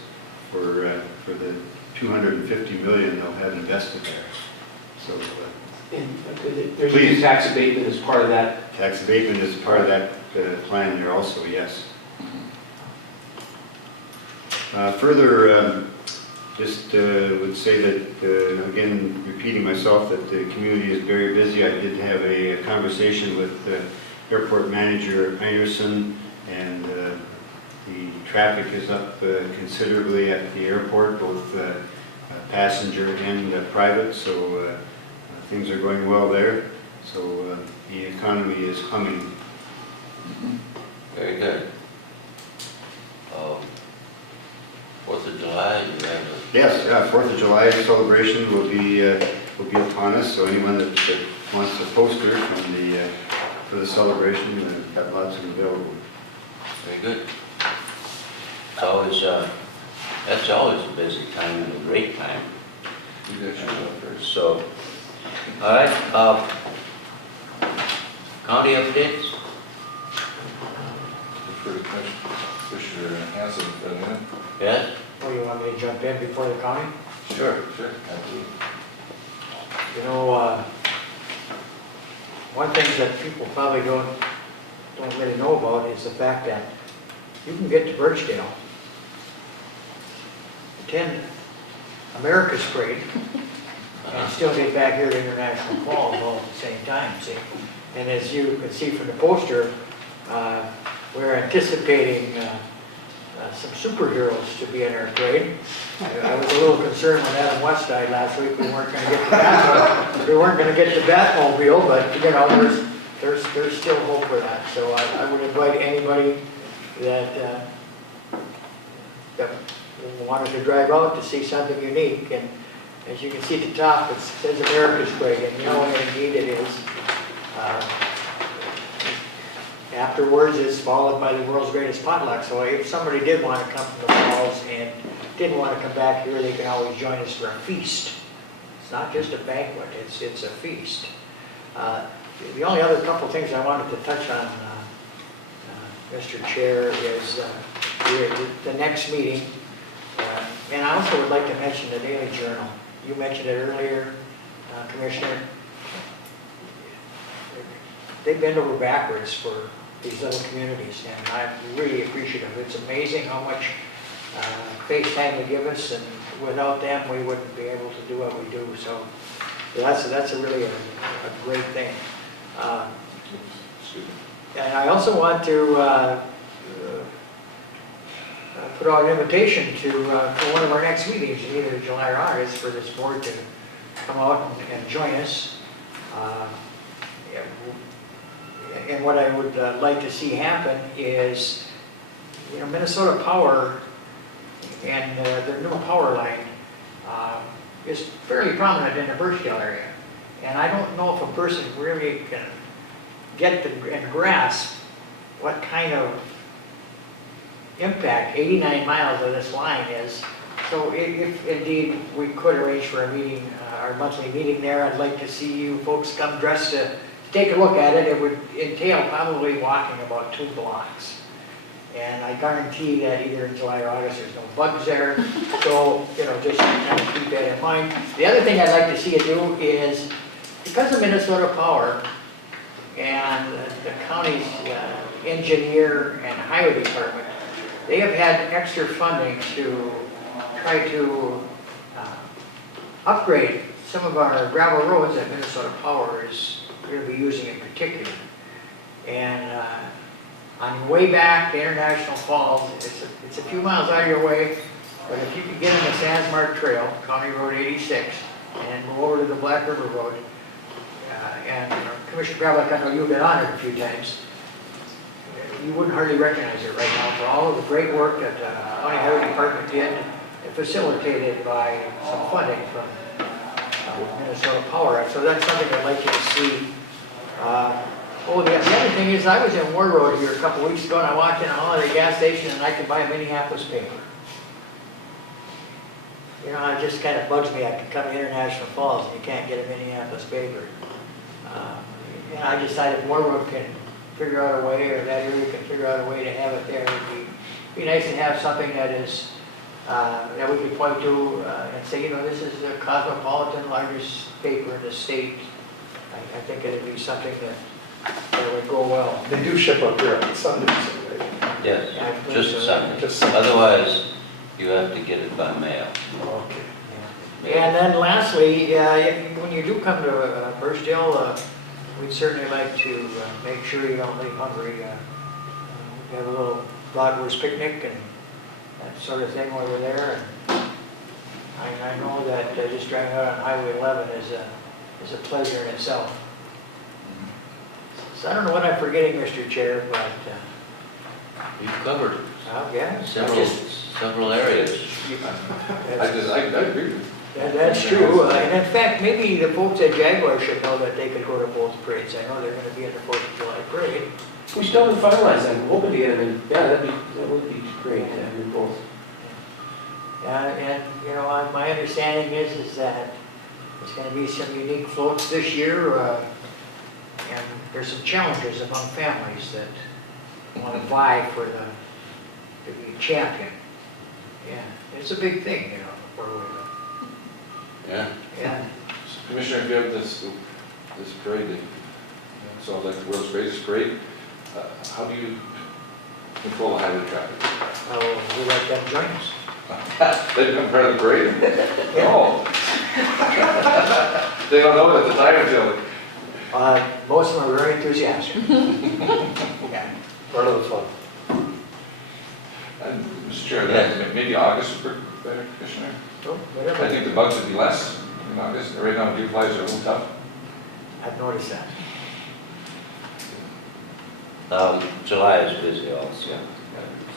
for the $250 million they'll have invested there. So There's Please. a tax abatement as part of that. tax abatement is part of that plan there also, yes. Further, just would say that, again, repeating myself, that the community is very busy. I did have a conversation with Airport Manager Anderson, and the traffic is up considerably at the airport, both passenger and private, so things are going well there. So the economy is humming. Very good. 4th of July, you have a... Yes, yeah, 4th of July celebration will be upon us, so anyone that wants a poster for the celebration, we've got lots of them available. Very good. It's always, that's always a busy time and a great time. You guys should go first. So, all right, county updates? For Commissioner Hanson, for a minute. Yes? Oh, you want me to jump in before the county? Sure, absolutely. One thing that people probably don't really know about is the fact that you can get to Birchdale, attend America's Parade, and still get back here to International Falls all at the same time, see? And as you can see from the poster, we're anticipating some superheroes to be in our parade. I was a little concerned when Adam West died last week, we weren't gonna get the Batmobile, but, you know, there's still hope for that. So I would invite anybody that wanted to drive out to see something unique. And as you can see at the top, it says America's Parade, and you know, indeed it is. Afterwards, it's followed by the world's greatest potluck. So if somebody did want to come from the falls and didn't want to come back here, they can always join us for a feast. It's not just a banquet, it's a feast. The only other couple things I wanted to touch on, Mr. Chair, is the next meeting. And I also would like to mention the Daily Journal. You mentioned it earlier, Commissioner. They bend over backwards for these little communities, and I'm really appreciative. It's amazing how much face time they give us, and without them, we wouldn't be able to do what we do. So that's a really a great thing. And I also want to put out an invitation to for one of our next meetings, in either July or August, for this board to come out and join us. And what I would like to see happen is, you know, Minnesota Power and their new power line is fairly prominent in the Birchdale area. And I don't know if a person really can get and grasp what kind of impact 89 miles of this line is. So if indeed we could arrange for a meeting, our monthly meeting there, I'd like to see you folks come dressed to take a look at it. It would entail probably walking about 2 blocks. And I guarantee that either in July or August, there's no bugs there. So, you know, just kind of keep that in mind. The other thing I'd like to see you do is, because of Minnesota Power and the county's engineer and highway department, they have had extra funding to try to upgrade some of our gravel roads that Minnesota Power is going to be using in particular. And on your way back to International Falls, it's a few miles out of your way, but if you could get on the Sandsmark Trail, County Road 86, and go over to the Black River Road, and Commissioner Gravlik, I know you've been on it a few times, you wouldn't hardly recognize it right now for all of the great work that the County Highway Department did, and facilitated by some funding from Minnesota Power. So that's something I'd like you to see. Oh, the other thing is, I was in War Road here a couple weeks ago, and I walked in a holiday gas station, and I could buy a Minneapolis paper. You know, it just kind of bugs me. I could come to International Falls, and you can't get a Minneapolis paper. And I decided War Road can figure out a way, or that area can figure out a way to have it there. It'd be nice to have something that is that we could point to and say, you know, this is the cosmopolitan largest paper in the state. I think it'd be something that would go well. They do ship up here on Sundays, right? Yes, Yeah, just Sunday. Just Sunday. Otherwise, you have to get it by mail. Okay. And then lastly, when you do come to Birchdale, we'd certainly like to make sure you don't leave hungry. We have a little Broadwurst picnic and that sort of thing while we're there. And I know that just driving out on Highway 11 is a pleasure in itself. So I don't know what I'm forgetting, Mr. Chair, but You've covered yeah, several areas. I agree with you. That's true. And in fact, maybe the folks at Jaguar should know that they could go to both parades. I know they're going to be in the 4th of July parade. We still haven't finalized that. I'm hoping to get them in. Yeah, that would be great to have them both. And you know, my understanding is that there's going to be some unique floats this year, and there's some challenges among families that want to vie to be a champion. Yeah, it's a big thing, you know, where we live. Yeah. Yeah. Commissioner, if you have this parade, that sounds like the world's greatest parade, how do you control the highway traffic? Oh, we let them join us. They become part of the parade? No. They don't know it at the time until. Most of them are very enthusiastic. Yeah. Part of the fun. And Mr. Chair, Yes. maybe August would work better, Commissioner? Oh, I whatever. think the bugs would be less in August. Right now, dew flies are a little tough. I've noticed that. July is busy also,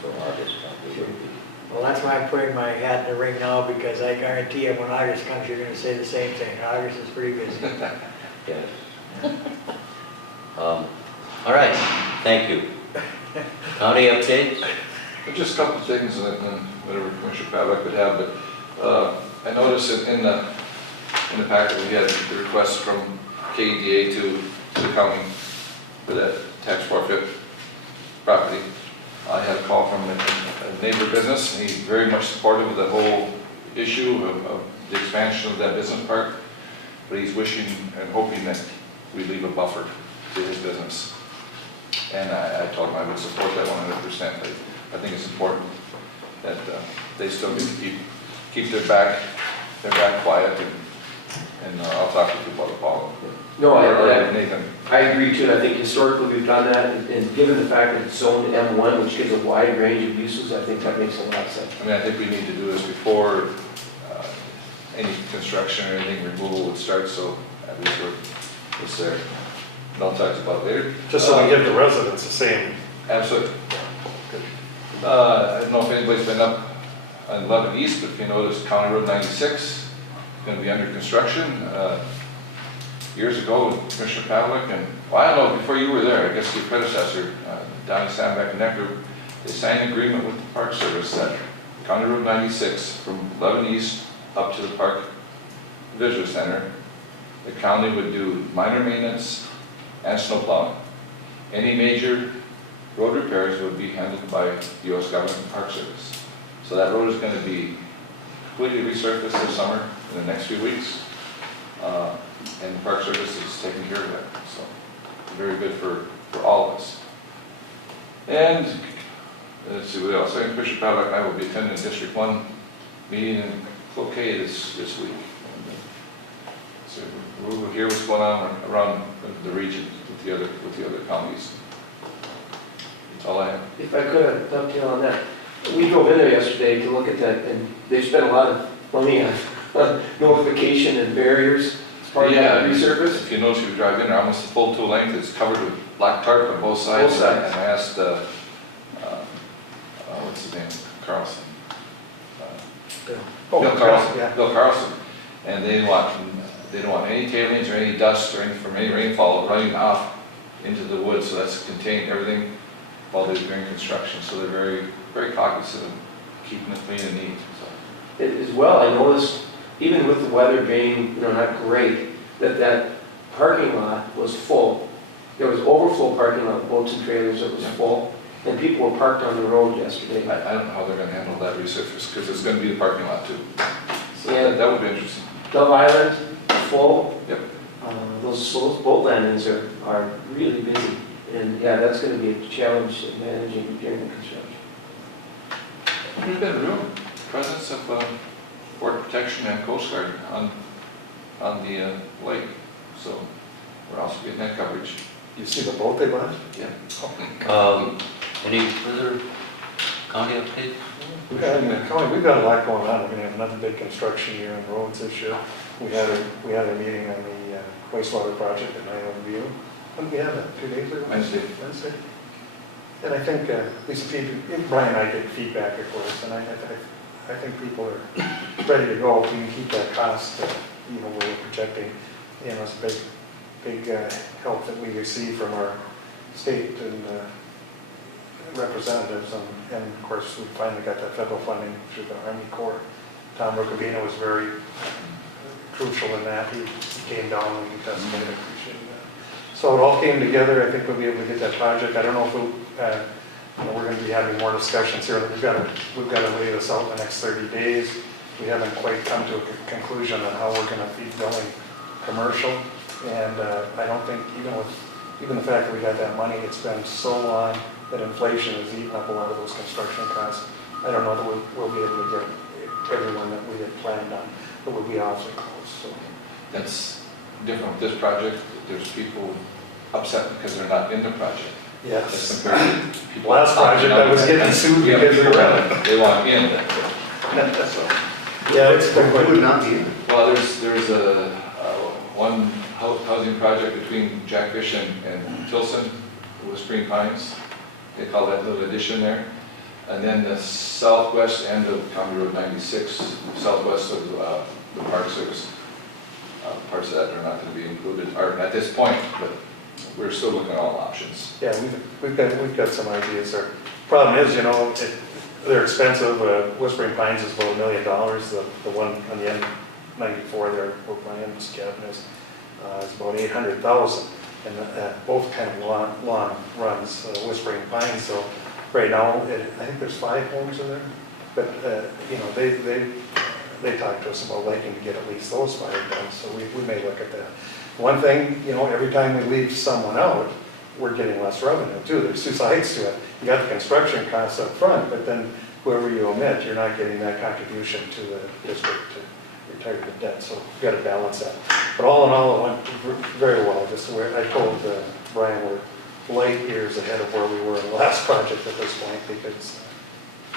so August probably would be. Well, that's why I'm putting my hat in the ring now, because I guarantee you, when August comes, you're gonna say the same thing. August is pretty busy. Yes. All right, thank you. County updates? Just a couple of things, and then whatever Commissioner Pavlik would have, but I noticed in the packet, we had the request from KEDA to the county for that tax forfeit property. I had a call from a neighbor business, and he's very much supportive of the whole issue of the expansion of that business park, but he's wishing and hoping that we leave a buffer to his business. And I told him I would support that 100%. I think it's important that they still get to keep their back quiet, and I'll talk to you about it, Paul. No, Or Nathan. I agree too, and I think historically we've done that, and given the fact that it's zoned M1, which gives a wide range of uses, I think that makes a lot of sense. I mean, I think we need to do this before any construction or anything removal would start, so at least it's there. And I'll talk about it later. Just so we give the residents the same. Absolutely. I don't know if anybody's been up on 11 East, but if you notice County Road 96 is going to be under construction. Years ago, Commissioner Pavlik, and well, I don't know, before you were there, I guess your predecessor, Donnie Sandbeck and that group, they signed an agreement with the Park Service that County Road 96 from 11 East up to the Park Visitor Center, the county would do minor maintenance and snow plowing. Any major road repairs would be handled by the U.S. Government and Park Service. So that road is going to be completely resurfaced this summer in the next few weeks. And the Park Service is taking care of that. So very good for all of us. And let's see what else. I think Commissioner Pavlik and I will be attending the District 1 meeting in Cloquet this week. So we'll hear what's going on around the region with the other counties. That's all I have. If I could dovetail on that, we drove in there yesterday to look at that, and they've spent a lot of money on notification and barriers as part of that resurface. If you notice, you drive in there, almost the full 2 length, it's covered with black tarp on both sides. Both sides. And I asked, what's his name, Carlson? Oh, Bill Carlson. yeah. Bill Carlson. And they don't want any tailings or any dust or anything from any rainfall running off into the woods. So that's contained everything while they're doing construction. So they're very, very cognizant of keeping it clean and neat. So. As well, I noticed, even with the weather being, not great, that parking lot was full. There was overflow parking lot, boats and trailers that was full, and people were parked on the road yesterday. I don't know how they're going to handle that resurface because it's going to be the parking lot too. So Yeah. that would be interesting. Dove Island, full. Yep. Those boat landings are really busy. And yeah, that's going to be a challenge in managing during the construction. There's been real presence of Port Protection and Coast Guard on the lake, so we're also getting that coverage. You see the boat they bought? Yeah. Any further county updates? County, we've got a lot going on. We're gonna have another big construction year on roads this year. We had a meeting on the wastewater project at View. When did we have that? 2 days ago? Wednesday. And I think, Brian and I get feedback, of course, and I think people are ready to go. If we can keep that cost, where we're projecting, it's a big help that we receive from our state and representatives, and of course, we finally got that federal funding through the Army Corps. Tom Rukavina was very crucial in that. He came down and he testified. I appreciate that. So it all came together. I think we'll be able to get that project. I don't know if we're going to be having more discussions here. We've got to lay this out in the next 30 days. We haven't quite come to a conclusion on how we're going to be billing commercial. And I don't think, even the fact that we got that money, it's been so long that inflation has eaten up a lot of those construction costs. I don't know that we'll be able to get everyone that we had planned on, but we'll be awfully close. So. That's different with this project. There's people upset because they're not in the project. as Yes. compared to people. Last project, I was getting sued Yeah, because people they were rent it. They want in. So, Yeah, it's been Who would quite, not be in? well, there's a, one housing project between Jackfish and Tilson, the Whispering Pines. They call that little addition there. And then the southwest end of County Road 96, southwest of the Park Service. Parts of that are not going to be included, or at this point, but we're still looking at all options. yeah, we've got some ideas there. Problem is, you know, they're expensive. Whispering Pines is about $1 million. The one on the end 94 there, we're playing, this cabin is about 800,000. And both kind of long runs, Whispering Pines. So right now, I think there's 5 homes in there. But, you know, they talked to us about liking to get at least those 5 done. So we may look at that. One thing, you know, every time we leave someone out, we're getting less revenue too. There's 2 sides to it. You got the construction costs up front, but then whoever you omit, you're not getting that contribution to the district to retire the debt. So you've got to balance that. But all in all, it went very well. Just where I told Brian, we're light years ahead of where we were in the last project at this point because,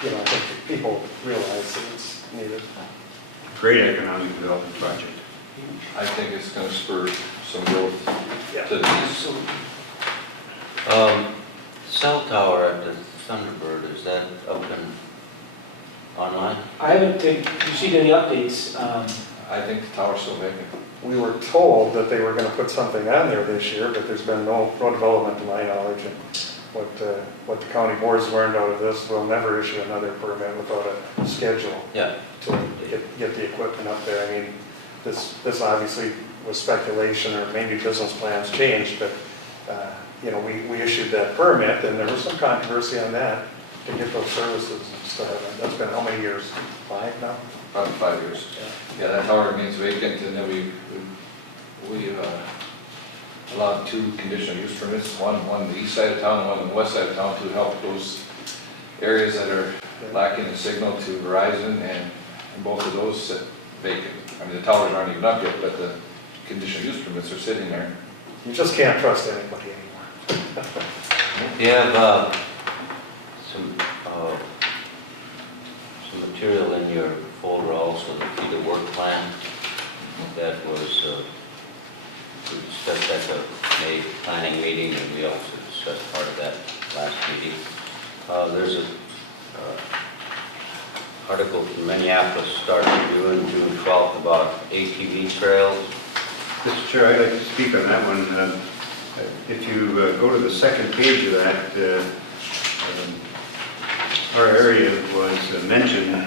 you know, I think people realize that it's needed. Great economic development project. I think it's going to spur some growth Yeah. to the east. Cell tower at the Thunderbird, is that up and online? I haven't received any updates. I think the tower's still vacant. We were told that they were going to put something on there this year, but there's been no development to my knowledge. And what the county board's learned out of this, we'll never issue another permit without a schedule Yeah. to get the equipment up there. I mean, this obviously was speculation or maybe business plans changed, but, you know, we issued that permit and there was some controversy on that to get those services and stuff. That's been how many years? 5 now? Probably 5 years. Yeah, that tower remains vacant, and then we allowed 2 conditional use permits, one on the east side of town and one on the west side of town to help those areas that are lacking a signal to Verizon, and both of those sit vacant. I mean, the towers aren't even up yet, but the conditional use permits are sitting there. You just can't trust anybody anymore. You have some material in your folder also, the key to work plan that was we discussed at the May planning meeting, and we also discussed part of that last meeting. There's a article from Minneapolis Star Tribune, June 12th, about ATV trails. Mr. Chair, I'd like to speak on that one. If you go to the second page of that, our area was mentioned.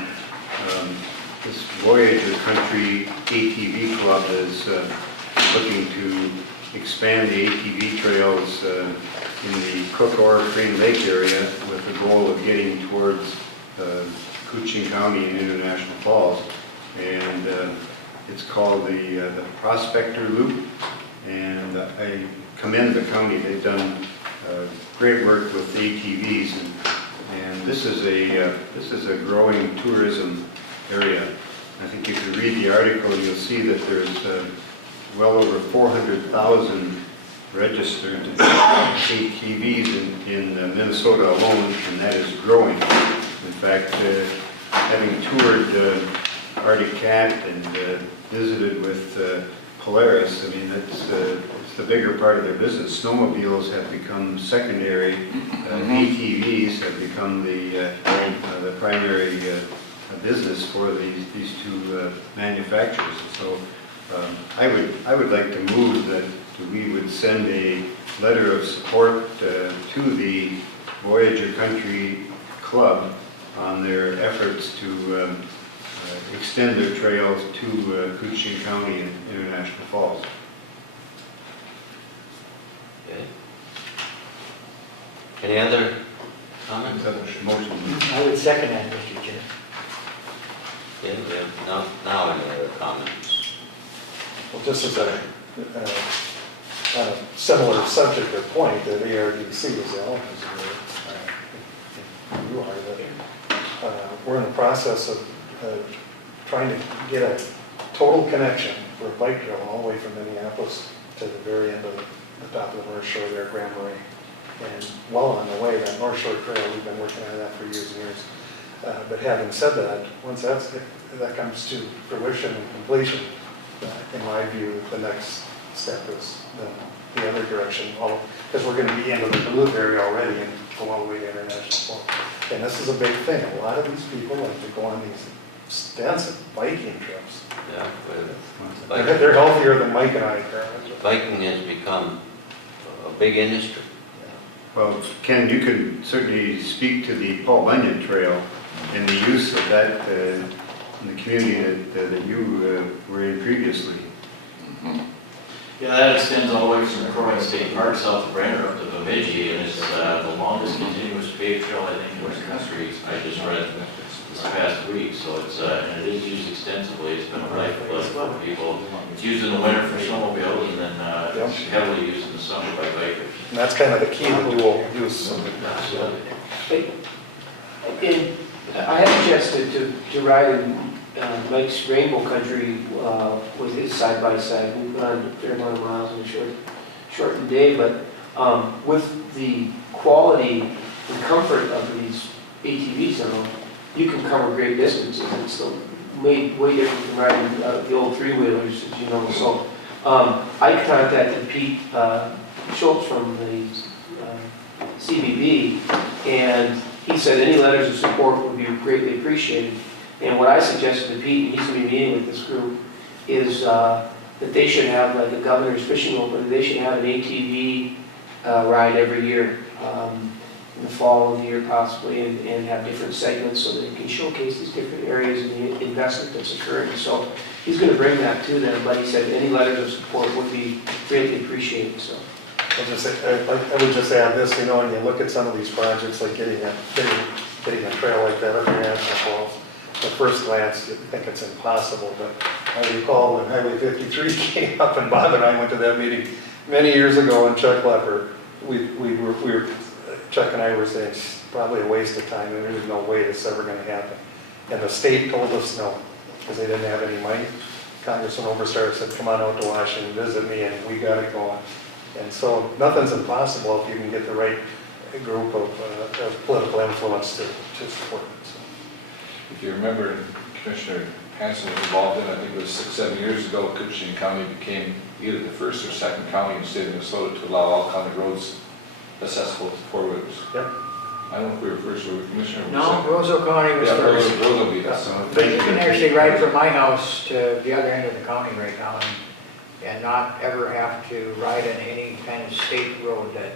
This Voyager Country ATV Club is looking to expand the ATV trails in the Cook-Orofree Lake area with the goal of getting towards Koochiching County and International Falls. And it's called the Prospector Loop. And I commend the county. They've done great work with ATVs. And this is a growing tourism area. I think if you read the article, you'll see that there's well over 400,000 registered ATVs in Minnesota alone, and that is growing. In fact, having toured Arctic Cat and visited with Polaris, I mean, it's the bigger part of their business. Snowmobiles have become secondary. ATVs have become the primary business for these 2 manufacturers. So I would like to move that we would send a letter of support to the Voyager Country Club on their efforts to extend their trails to Koochiching County and International Falls. Okay. Any other comments? Motion. I would second that, Mr. Chair. Okay, we have now any other comments? Well, just as a similar subject or point, that ARDC is the element you are, that we're in the process of trying to get a total connection for a bike trail all the way from Minneapolis to the very end of the top of the North Shore there, Grand Marais. and well on the way, that North Shore Trail, we've been working on that for years and years. But having said that, once that comes to fruition and completion, in my view, the next step is the other direction, because we're going to be into the Duluth area already in Columbia International Port. And this is a big thing. A lot of these people like to go on these extensive biking trips. Yeah, They're healthier than Mike and I currently. biking has become a big industry. Well, Ken, you could certainly speak to the Paul Bunyan Trail and the use of that in the community that you were in previously. Yeah, that extends all the way from the Croydon State Park south of Brainerd up to Bemidji, and it's the longest continuous paved trail, I think, in the country. I just read this past week, so it's, and it is used extensively. It's been a lifeblood for people. It's used in the winter for snowmobiles, and then it's heavily used in the summer by bikers. And that's kind of the key to dual use. And I had a chance to ride in Mike's Rainbow Country with his side-by-side. We've gone a fair amount of miles in a shortened day, but with the quality and comfort of these ATVs now, you can cover great distances. It's still way different from riding the old three-wheelers, as you know. So I contacted Pete Schultz from the CBB, and he said any letters of support would be greatly appreciated. And what I suggested to Pete, and he's going to be meeting with this group, is that they should have like a governor's fishing open. They should have an ATV ride every year, in the fall of the year possibly, and have different segments so that you can showcase these different areas and the investment that's occurring. So he's going to bring that to them, but he said any letters of support would be greatly appreciated. So. I would just add this, you know, when you look at some of these projects, like getting a trail like that up in National Falls, at first glance, you think it's impossible, but I recall when Highway 53 came up and Bob and I went to that meeting many years ago in Chuck Lepper, Chuck and I were saying it's probably a waste of time and there's no way this is ever going to happen. And the state told us no, because they didn't have any money. Congressman Oberstar said, come on out to Washington, visit me, and we got it going. And so nothing's impossible if you can get the right group of political influence to support it. So. If you remember, Commissioner Hanson was involved in, I think it was 6-7 years ago, Koochiching County became either the first or second county in the state of Minnesota to allow all county roads accessible to four-wheelers. Yep. I don't know if we were first or Commissioner. No, Roseau County was Yeah, first. Roseau beat us. But you can actually ride from my house to the other end of the county right now and not ever have to ride on any kind of state road that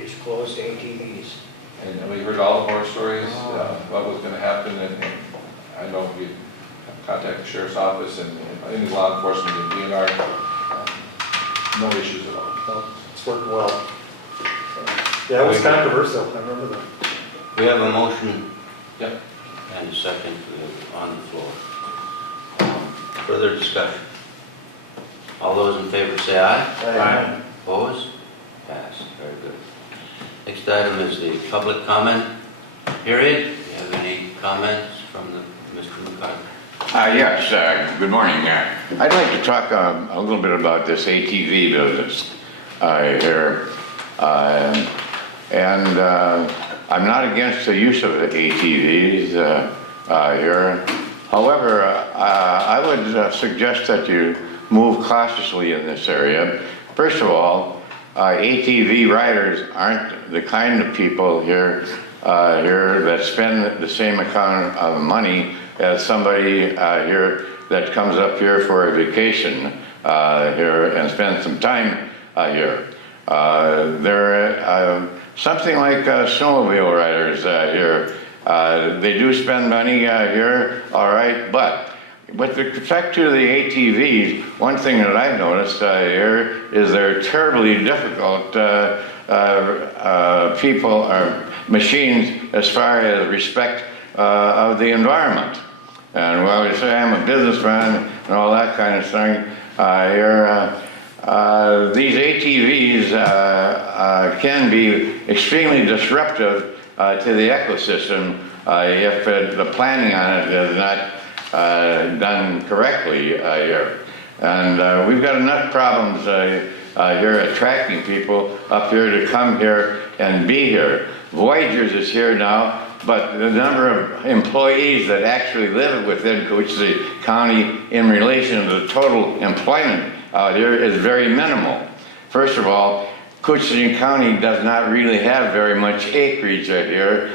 is closed to ATVs. And we heard all the horror stories, what was going to happen, and I know we contacted the Sheriff's Office and any law enforcement and DNR, no issues at all. So it's worked well. Yeah, it was controversial, I remember that. We have a motion Yep. and a second on the floor. Further discussion? All those in favor say aye. Aye. Opposed? Passed. Very good. Next item is the public comment period. Do you have any comments from Mr. McCarthy? Yes, good morning. I'd like to talk a little bit about this ATV business here. I'm not against the use of ATVs here. However, I would suggest that you move cautiously in this area. First of all, ATV riders aren't the kind of people here that spend the same amount of money as somebody here that comes up here for a vacation here and spends some time here. They're something like snowmobile riders here. They do spend money here, all right, but with respect to the ATVs, one thing that I've noticed here is they're terribly difficult people or machines as far as respect of the environment. And well, you say I'm a businessman and all that kind of thing here. These ATVs can be extremely disruptive to the ecosystem if the planning on it is not done correctly here. And we've got enough problems here attracting people up here to come here and be here. Voyagers is here now, but the number of employees that actually live within Koochiching County in relation to the total employment out here is very minimal. First of all, Koochiching County does not really have very much acreage out here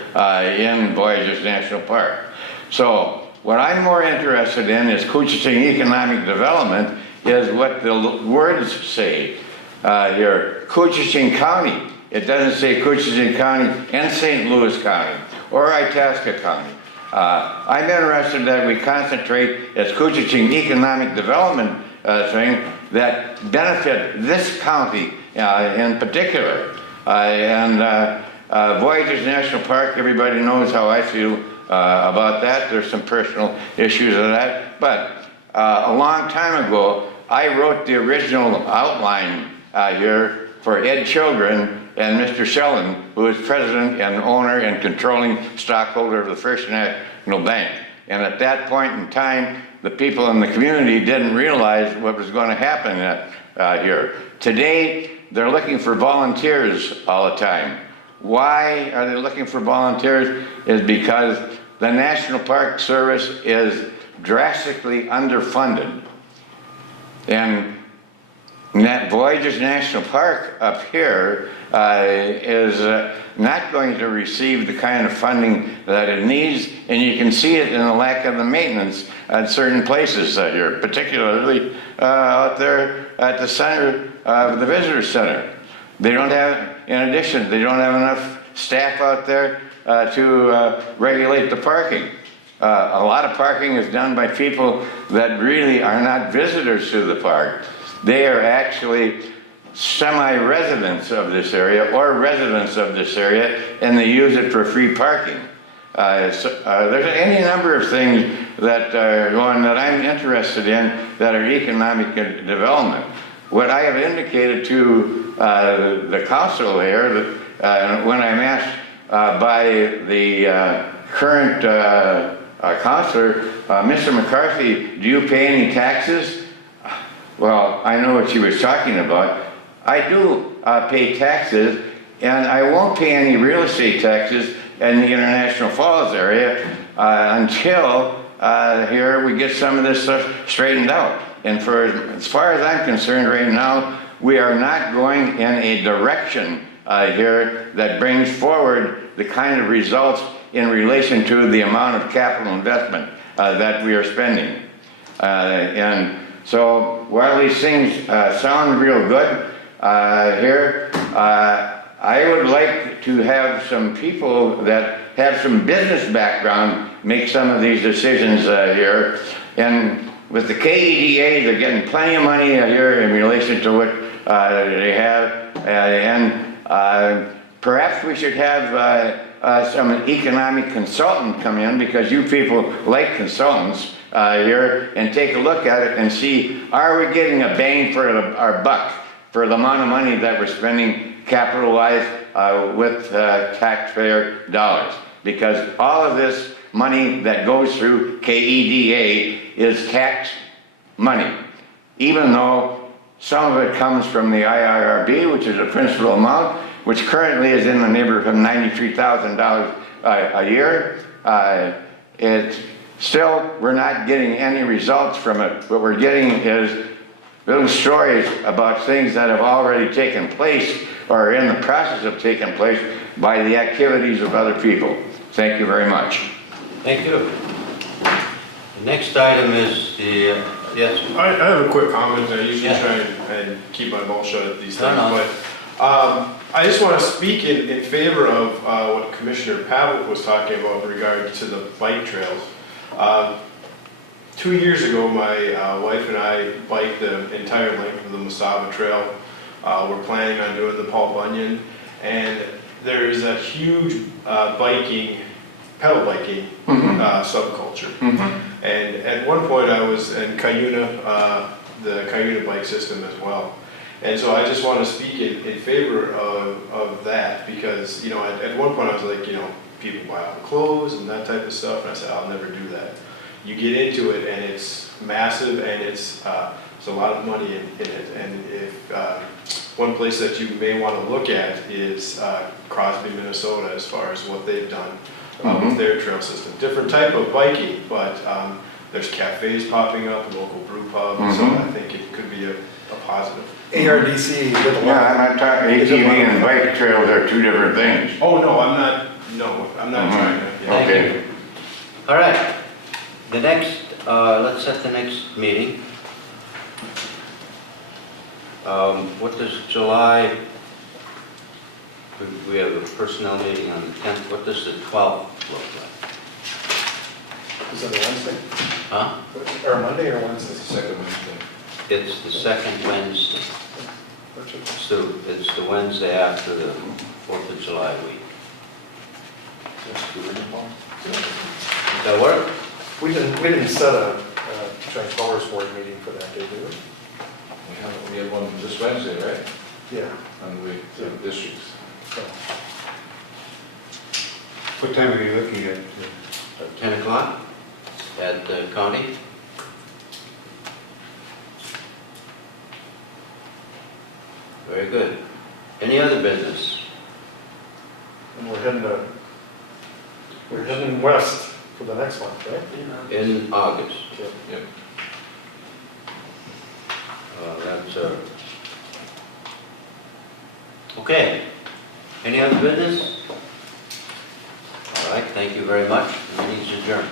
in Voyagers National Park. So what I'm more interested in is Koochiching economic development is what the words say here. Koochiching County. It doesn't say Koochiching County and St. Louis County or Itasca County. I'm interested that we concentrate as Koochiching economic development thing that benefit this county in particular. Voyagers National Park, everybody knows how I feel about that. There's some personal issues of that. But a long time ago, I wrote the original outline here for Ed Children and Mr. Sheldon, who is president and owner and controlling stockholder of the First National Bank. And at that point in time, the people in the community didn't realize what was going to happen here. Today, they're looking for volunteers all the time. Why are they looking for volunteers? Is because the National Park Service is drastically underfunded. And that Voyagers National Park up here is not going to receive the kind of funding that it needs, and you can see it in the lack of the maintenance at certain places here, particularly out there at the center of the visitor center. They don't have, in addition, they don't have enough staff out there to regulate the parking. A lot of parking is done by people that really are not visitors to the park. They are actually semi-residents of this area or residents of this area, and they use it for free parking. There's any number of things that are going that I'm interested in that are economic development. What I have indicated to the council here, that when I'm asked by the current councilor, Mr. McCarthy, do you pay any taxes? Well, I know what she was talking about. I do pay taxes, and I won't pay any real estate taxes in the International Falls area until here we get some of this stuff straightened out. And as far as I'm concerned right now, we are not going in a direction here that brings forward the kind of results in relation to the amount of capital investment that we are spending. And so while these things sound real good here, I would like to have some people that have some business background make some of these decisions here. And with the KEDA, they're getting plenty of money here in relation to what they have. Perhaps we should have some economic consultant come in, because you people like consultants here, and take a look at it and see, are we getting a bang for our buck for the amount of money that we're spending capital-wise with taxpayer dollars? Because all of this money that goes through KEDA is tax money, even though some of it comes from the IIRB, which is a principal amount, which currently is in the neighborhood of $93,000 a year. Still, we're not getting any results from it. What we're getting is little stories about things that have already taken place or are in the process of taking place by the activities of other people. Thank you very much. Thank you. The next item is the, yes? I have a quick comment. I usually Yeah. try and keep my mouth shut at these things, No, no. but I just want to speak in favor of what Commissioner Pavlik was talking about in regard to the bike trails. 2 years ago, my wife and I biked the entire length of the Masaba Trail. We're planning on doing the Paul Bunyan, and there is a huge pedal biking subculture. And at one point I was in Cuyuna, the Cuyuna bike system as well. And so I just want to speak in favor of that, because, you know, at one point I was like, you know, people buy all the clothes and that type of stuff, and I said, I'll never do that. You get into it and it's massive, and it's a lot of money in it. And if one place that you may want to look at is Crosby, Minnesota, as far as what they've done with their trail system. Different type of biking, but there's cafes popping up, a local brew pub, so I think it could be a positive. ARDC did a lot. Yeah, I'm not talking, ATV and bike trails are two different things. Oh, no, I'm not trying to. yeah. Okay. you. All right, the next, let's set the next meeting. What does July, we have a personnel meeting on the 10th, what does the 12th look like? Is it a Wednesday? Huh? Or Monday or Wednesday? Second Wednesday. It's the second Wednesday, Which is- so it's the Wednesday after the 4th of July week. Does that work? We didn't set a joint powers board meeting for that day, did we? We have one this Wednesday, right? Yeah. On the districts. So, What time are you looking at? 10 o'clock at the county? Very good. Any other business? And we're heading west for the next one, right? In August. Yep. That's, okay. Any other business? All right, thank you very much. Meeting's adjourned.